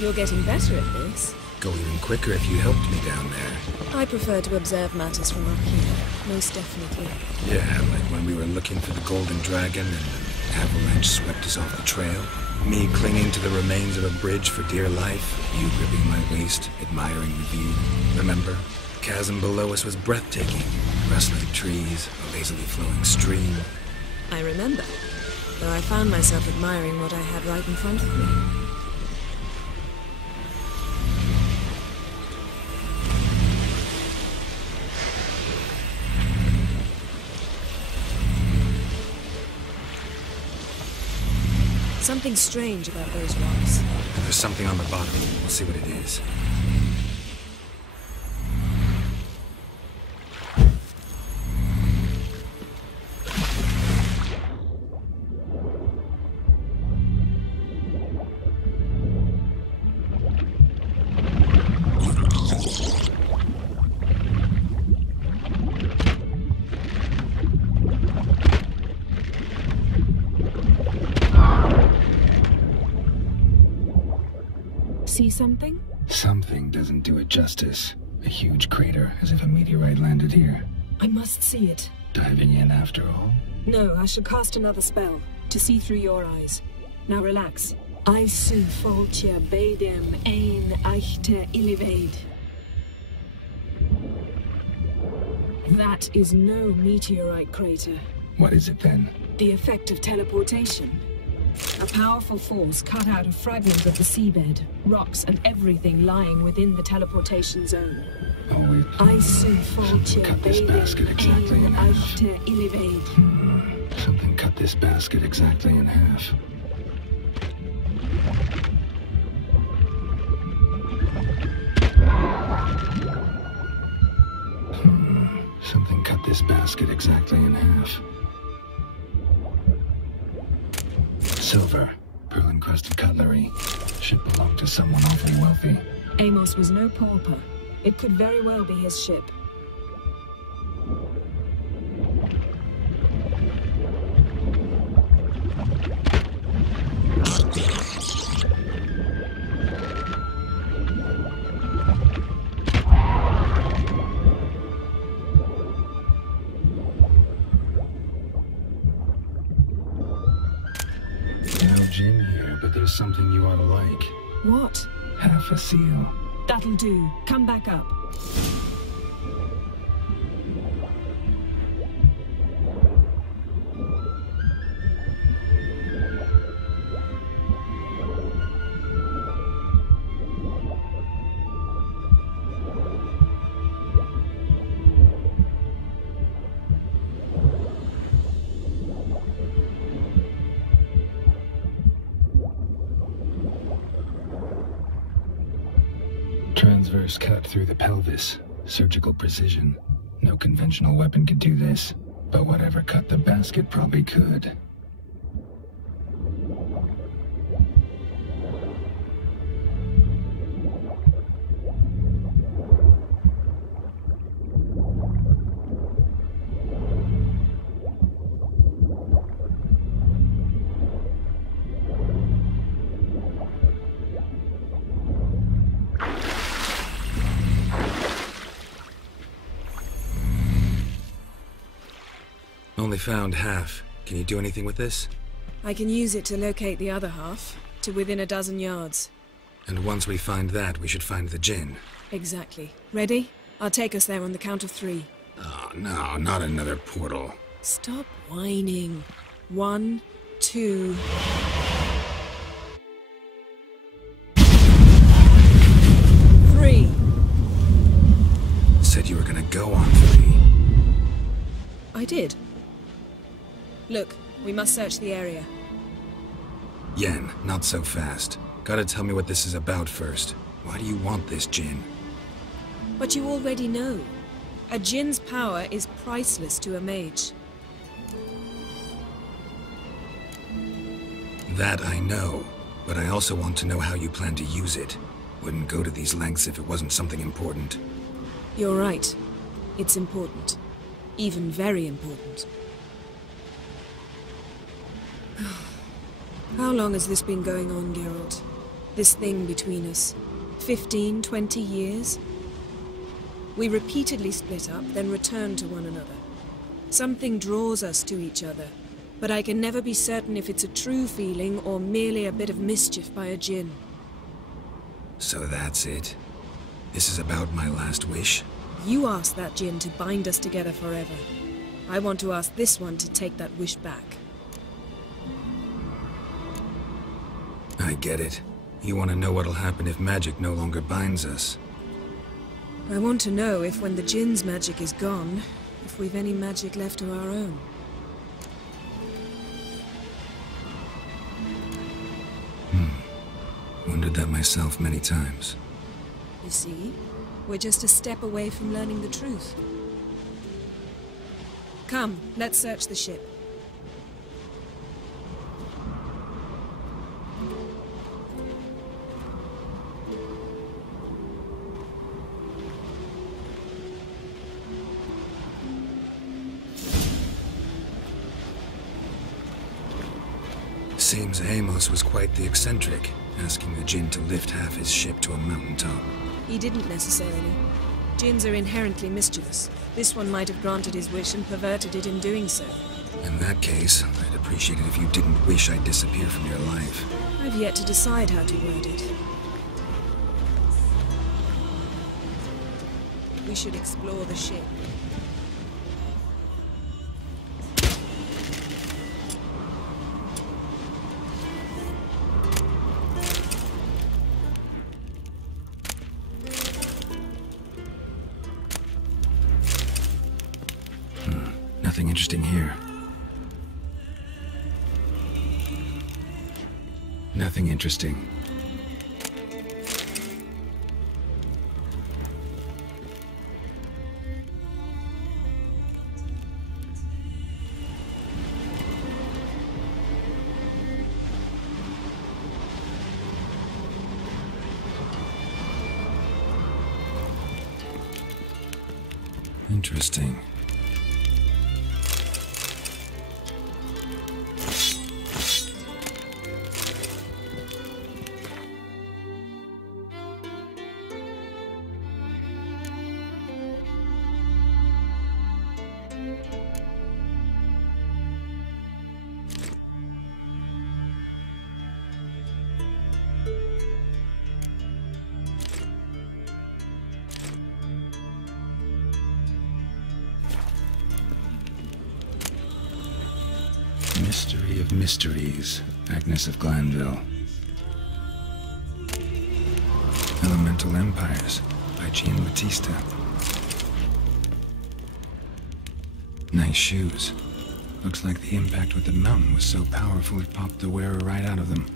You're getting better at this. Go even quicker if you helped me down there. I prefer to observe matters from up here, most definitely. Yeah, like when we were looking for the Golden Dragon and the avalanche swept us off the trail. Me clinging to the remains of a bridge for dear life. You gripping my waist, admiring the view. Remember? The chasm below us was breathtaking. Rustling trees, a lazily flowing stream. I remember, though I found myself admiring what I had right in front of me. Something strange about those rocks. There's something on the bottom. We'll see what it is. See something? Something doesn't do it justice. A huge crater, as if a meteorite landed here. I must see it. Diving in after all? No, I shall cast another spell, to see through your eyes. Now relax. I su foltia bedem ein eichte illivaid. That is no meteorite crater. What is it then? The effect of teleportation. A powerful force cut out a fragment of the seabed, rocks and everything lying within the teleportation zone. Always. Cut this basket exactly in half. Something cut this basket exactly in half. Something cut this basket exactly in half. Silver, pearl-encrusted cutlery. Should belong to someone awfully wealthy. Amos was no pauper. It could very well be his ship. something you ought to like. What? Half a seal. That'll do. Come back up. Transverse cut through the pelvis. Surgical precision. No conventional weapon could do this, but whatever cut the basket probably could. Only found half. Can you do anything with this? I can use it to locate the other half, to within a dozen yards. And once we find that, we should find the djinn. Exactly. Ready? I'll take us there on the count of 3. Oh, no, not another portal. Stop whining. 1, 2... Three. Said you were gonna go on 3. I did. Look, we must search the area. Yen, not so fast. Gotta tell me what this is about first. Why do you want this djinn? But you already know. A djinn's power is priceless to a mage. That I know, but I also want to know how you plan to use it. Wouldn't go to these lengths if it wasn't something important. You're right. It's important. Even very important. How long has this been going on, Geralt? This thing between us? 15, 20 years? We repeatedly split up, then return to one another. Something draws us to each other, but I can never be certain if it's a true feeling or merely a bit of mischief by a djinn. So that's it? This is about my last wish? You asked that djinn to bind us together forever. I want to ask this one to take that wish back. I get it. You want to know what'll happen if magic no longer binds us. I want to know if when the djinn's magic is gone, if we've any magic left of our own. Wondered that myself many times. You see? We're just a step away from learning the truth. Come, let's search the ship. Seems Amos was quite the eccentric, asking the djinn to lift half his ship to a mountaintop. He didn't necessarily. Djinns are inherently mischievous. This one might have granted his wish and perverted it in doing so. In that case, I'd appreciate it if you didn't wish I'd disappear from your life. I've yet to decide how to word it. We should explore the ship. Nothing interesting here. Nothing interesting. Interesting. Mystery of Mysteries, Agnes of Glanville. Elemental Empires, by Jean Battista. Nice shoes. Looks like the impact with the mountain was so powerful it popped the wearer right out of them.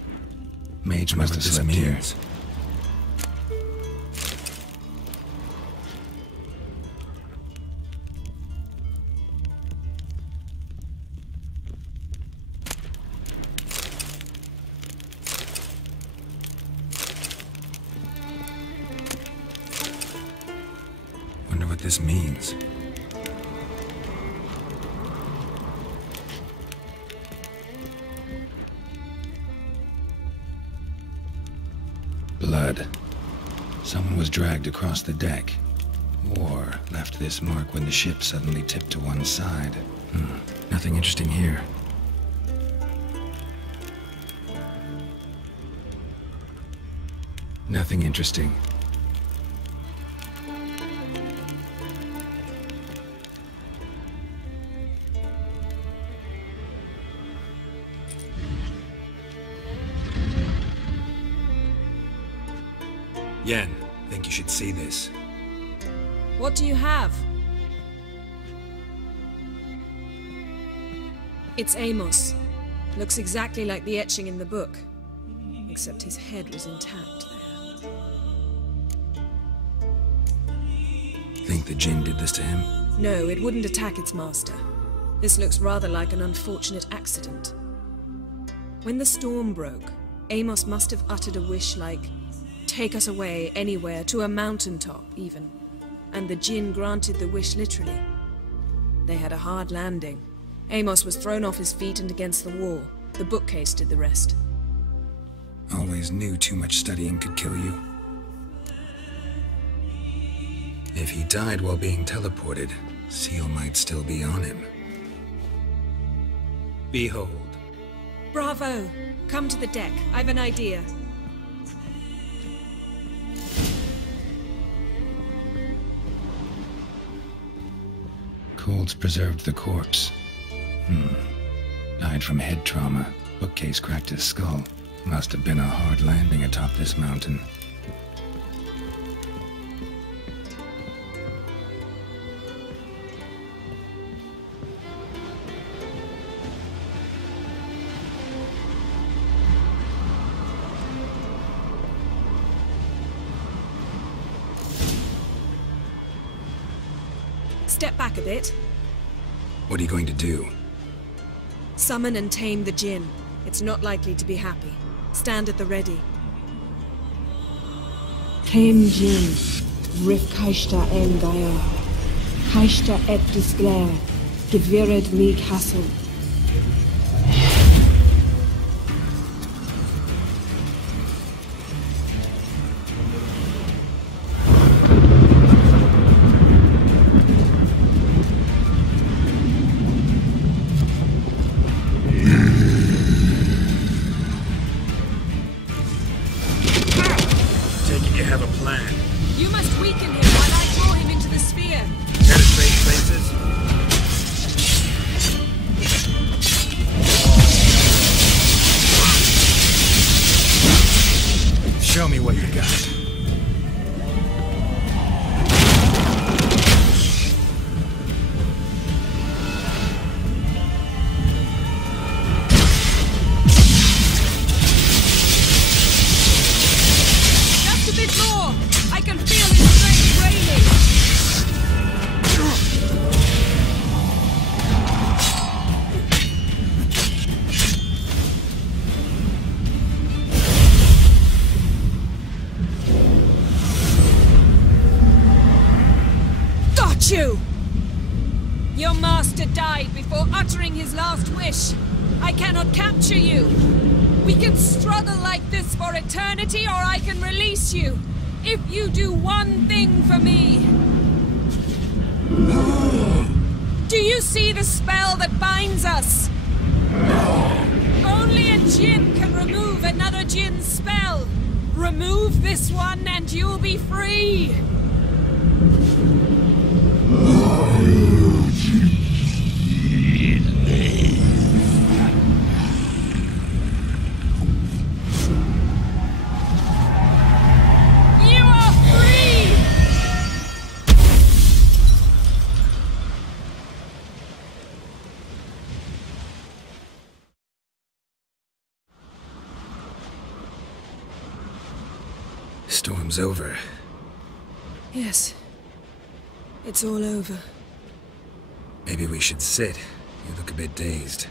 Mage must have slept here. Wonder what this means. Blood. Someone was dragged across the deck. Or left this mark when the ship suddenly tipped to one side. Nothing interesting here. Nothing interesting. Yen, think you should see this. What do you have? It's Amos. Looks exactly like the etching in the book. Except his head was intact there. Think the Jinn did this to him? No, it wouldn't attack its master. This looks rather like an unfortunate accident. When the storm broke, Amos must have uttered a wish like, "Take us away, anywhere, to a mountaintop, even." And the Jinn granted the wish literally. They had a hard landing. Amos was thrown off his feet and against the wall. The bookcase did the rest. Always knew too much studying could kill you. If he died while being teleported, Seal might still be on him. Behold. Bravo! Come to the deck. I've an idea. Colds preserved the corpse. Died from head trauma. Bookcase cracked his skull. Must have been a hard landing atop this mountain. Step back a bit. What are you going to do? Summon and tame the Jinn. It's not likely to be happy. Stand at the ready. Tame Jinn, Rif Kaishta en Gaia, Kaishta et Disglare, Gevired mi Castle. Show me what you got. Just a bit more! I can feel his strength raining! You! Your master died before uttering his last wish. I cannot capture you. We can struggle like this for eternity, or I can release you. If you do one thing for me. Do you see the spell that binds us? Only a Jinn can remove another Jinn's spell. Remove this one and you'll be free. was over. Yes. It's all over. Maybe we should sit. You look a bit dazed.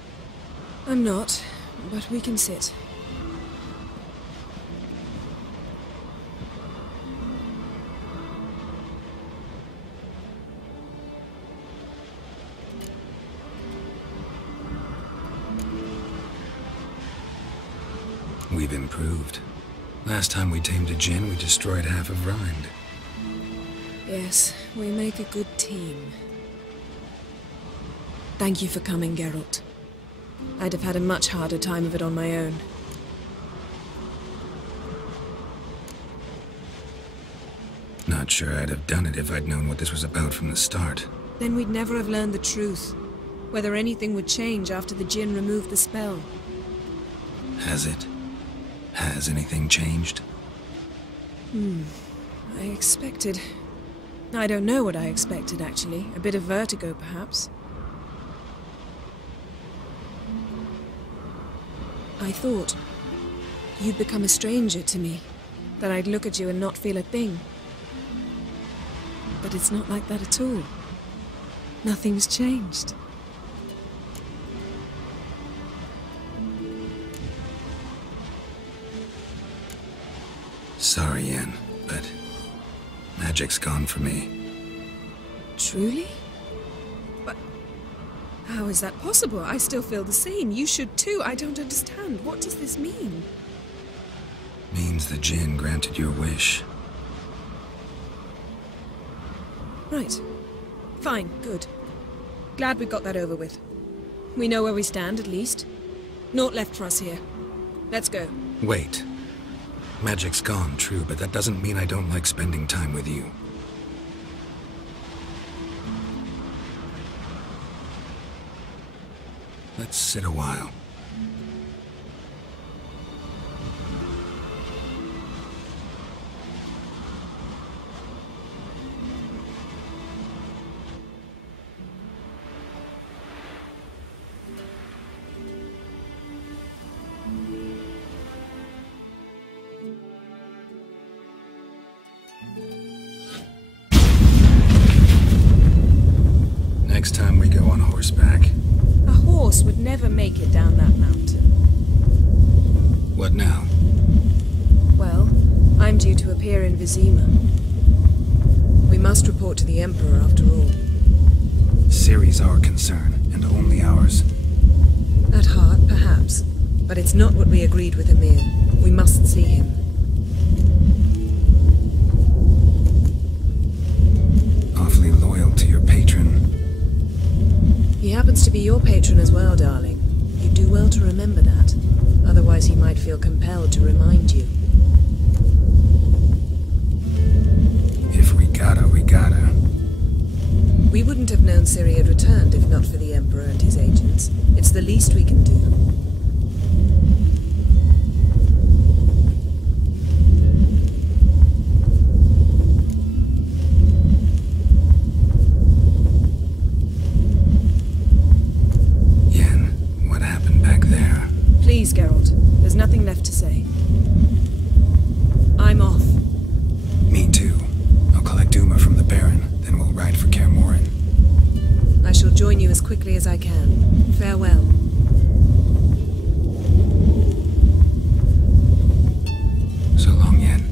I'm not, but we can sit. We've improved. Last time we tamed a djinn, we destroyed half of Rind. Yes, we make a good team. Thank you for coming, Geralt. I'd have had a much harder time of it on my own. Not sure I'd have done it if I'd known what this was about from the start. Then we'd never have learned the truth. Whether anything would change after the djinn removed the spell. Has it? Has anything changed? I expected... I don't know what I expected, actually. A bit of vertigo, perhaps. I thought you'd become a stranger to me. That I'd look at you and not feel a thing. But it's not like that at all. Nothing's changed. Sorry, Yen, but magic's gone for me. Truly? But how is that possible? I still feel the same. You should too. I don't understand. What does this mean? Means the djinn granted your wish. Right. Fine. Good. Glad we got that over with. We know where we stand, at least. Naught left for us here. Let's go. Wait. Magic's gone, true, but that doesn't mean I don't like spending time with you. Let's sit a while. Next time we go on horseback. A horse would never make it down that mountain. What now? Well, I'm due to appear in Vizima. We must report to the Emperor after all. Ciri's our concern, and only ours. At heart, perhaps. But it's not what we agreed with Emir. We must see him. Awfully loyal to your patron. He happens to be your patron as well, darling. You do well to remember that. Otherwise he might feel compelled to remind you. If we gotta, we gotta. We wouldn't have known Ciri had returned if not for the Emperor and his agents. It's the least we can do. Please, Geralt. There's nothing left to say. I'm off. Me too. I'll collect Uma from the Baron, then we'll ride for Kaer Morhen. I shall join you as quickly as I can. Farewell. So long, Yen.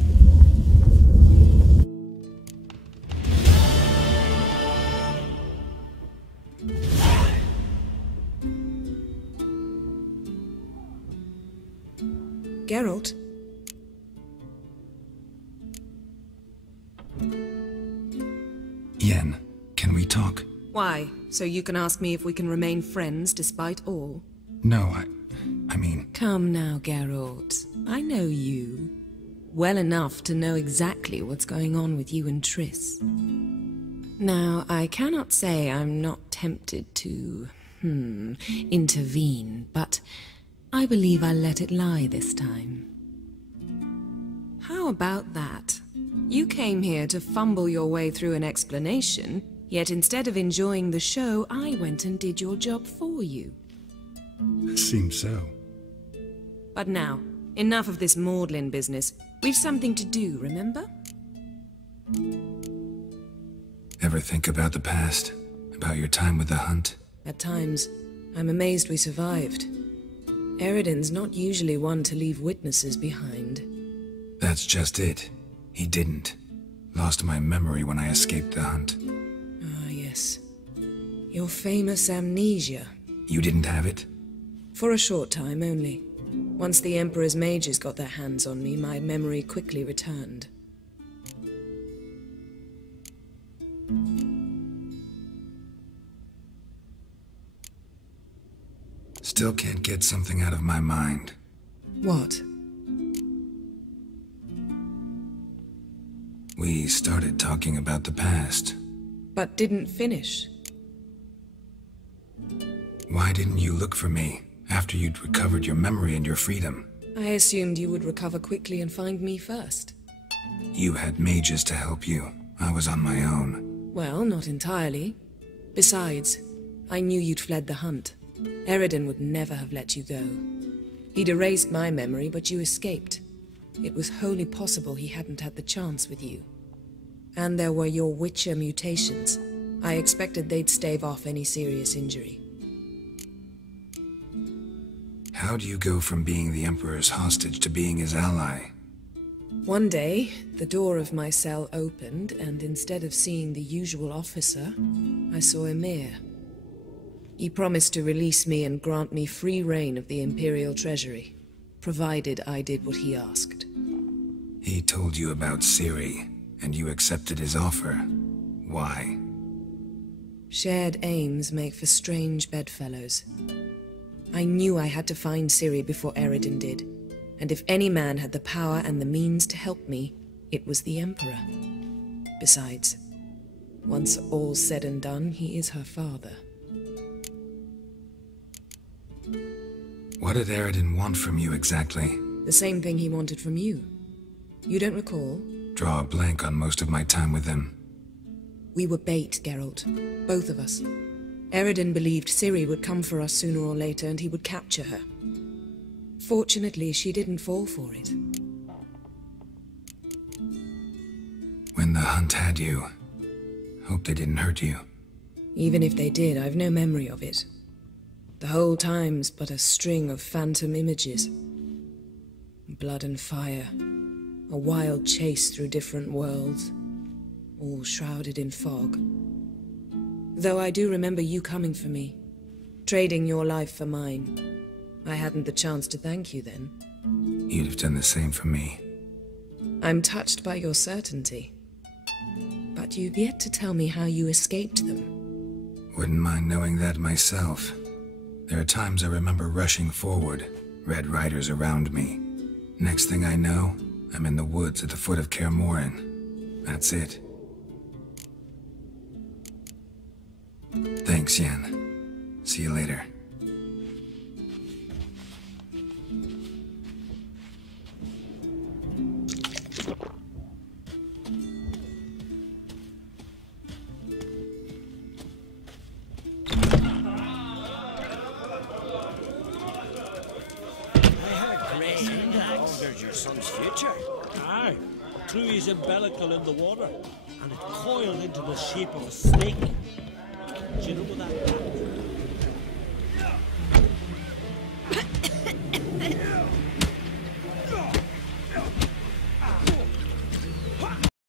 Geralt? Yen, can we talk? Why? So you can ask me if we can remain friends despite all? No, I mean... Come now, Geralt. I know you. Well enough to know exactly what's going on with you and Triss. Now, I cannot say I'm not tempted to... intervene, but... I believe I'll let it lie this time. How about that? You came here to fumble your way through an explanation, yet instead of enjoying the show, I went and did your job for you. Seems so. But now, enough of this maudlin business. We've something to do, remember? ever think about the past? About your time with the hunt? At times, I'm amazed we survived. Eridan's not usually one to leave witnesses behind. That's just it. He didn't. Lost my memory when I escaped the hunt. Ah, yes. Your famous amnesia. You didn't have it? For a short time only. Once the Emperor's mages got their hands on me, my memory quickly returned. Still can't get something out of my mind. What? We started talking about the past. But didn't finish. Why didn't you look for me after you'd recovered your memory and your freedom? I assumed you would recover quickly and find me first. You had mages to help you. I was on my own. Well, not entirely. Besides, I knew you'd fled the hunt. Eridan would never have let you go. He'd erased my memory, but you escaped. It was wholly possible he hadn't had the chance with you. And there were your Witcher mutations. I expected they'd stave off any serious injury. How do you go from being the Emperor's hostage to being his ally? One day, the door of my cell opened, and instead of seeing the usual officer, I saw Emir. He promised to release me and grant me free reign of the Imperial Treasury, provided I did what he asked. He told you about Ciri, and you accepted his offer. Why? Shared aims make for strange bedfellows. I knew I had to find Ciri before Eridan did, and if any man had the power and the means to help me, it was the Emperor. Besides, once all's said and done, he is her father. What did Eridan want from you exactly? The same thing he wanted from you. You don't recall? Draw a blank on most of my time with him. We were bait, Geralt. Both of us. Eridan believed Ciri would come for us sooner or later and he would capture her. Fortunately, she didn't fall for it. When the hunt had you, hope they didn't hurt you. Even if they did, I've no memory of it. The whole time's but a string of phantom images. Blood and fire. A wild chase through different worlds. All shrouded in fog. Though I do remember you coming for me. Trading your life for mine. I hadn't the chance to thank you then. You'd have done the same for me. I'm touched by your certainty. But you've yet to tell me how you escaped them. Wouldn't mind knowing that myself. There are times I remember rushing forward, red riders around me. Next thing I know, I'm in the woods at the foot of Kaer Morhen. That's it. Thanks, Yen. See you later. Your son's future. Aye, threw his umbilical in the water, and it coiled into the shape of a snake. Do you know what that means?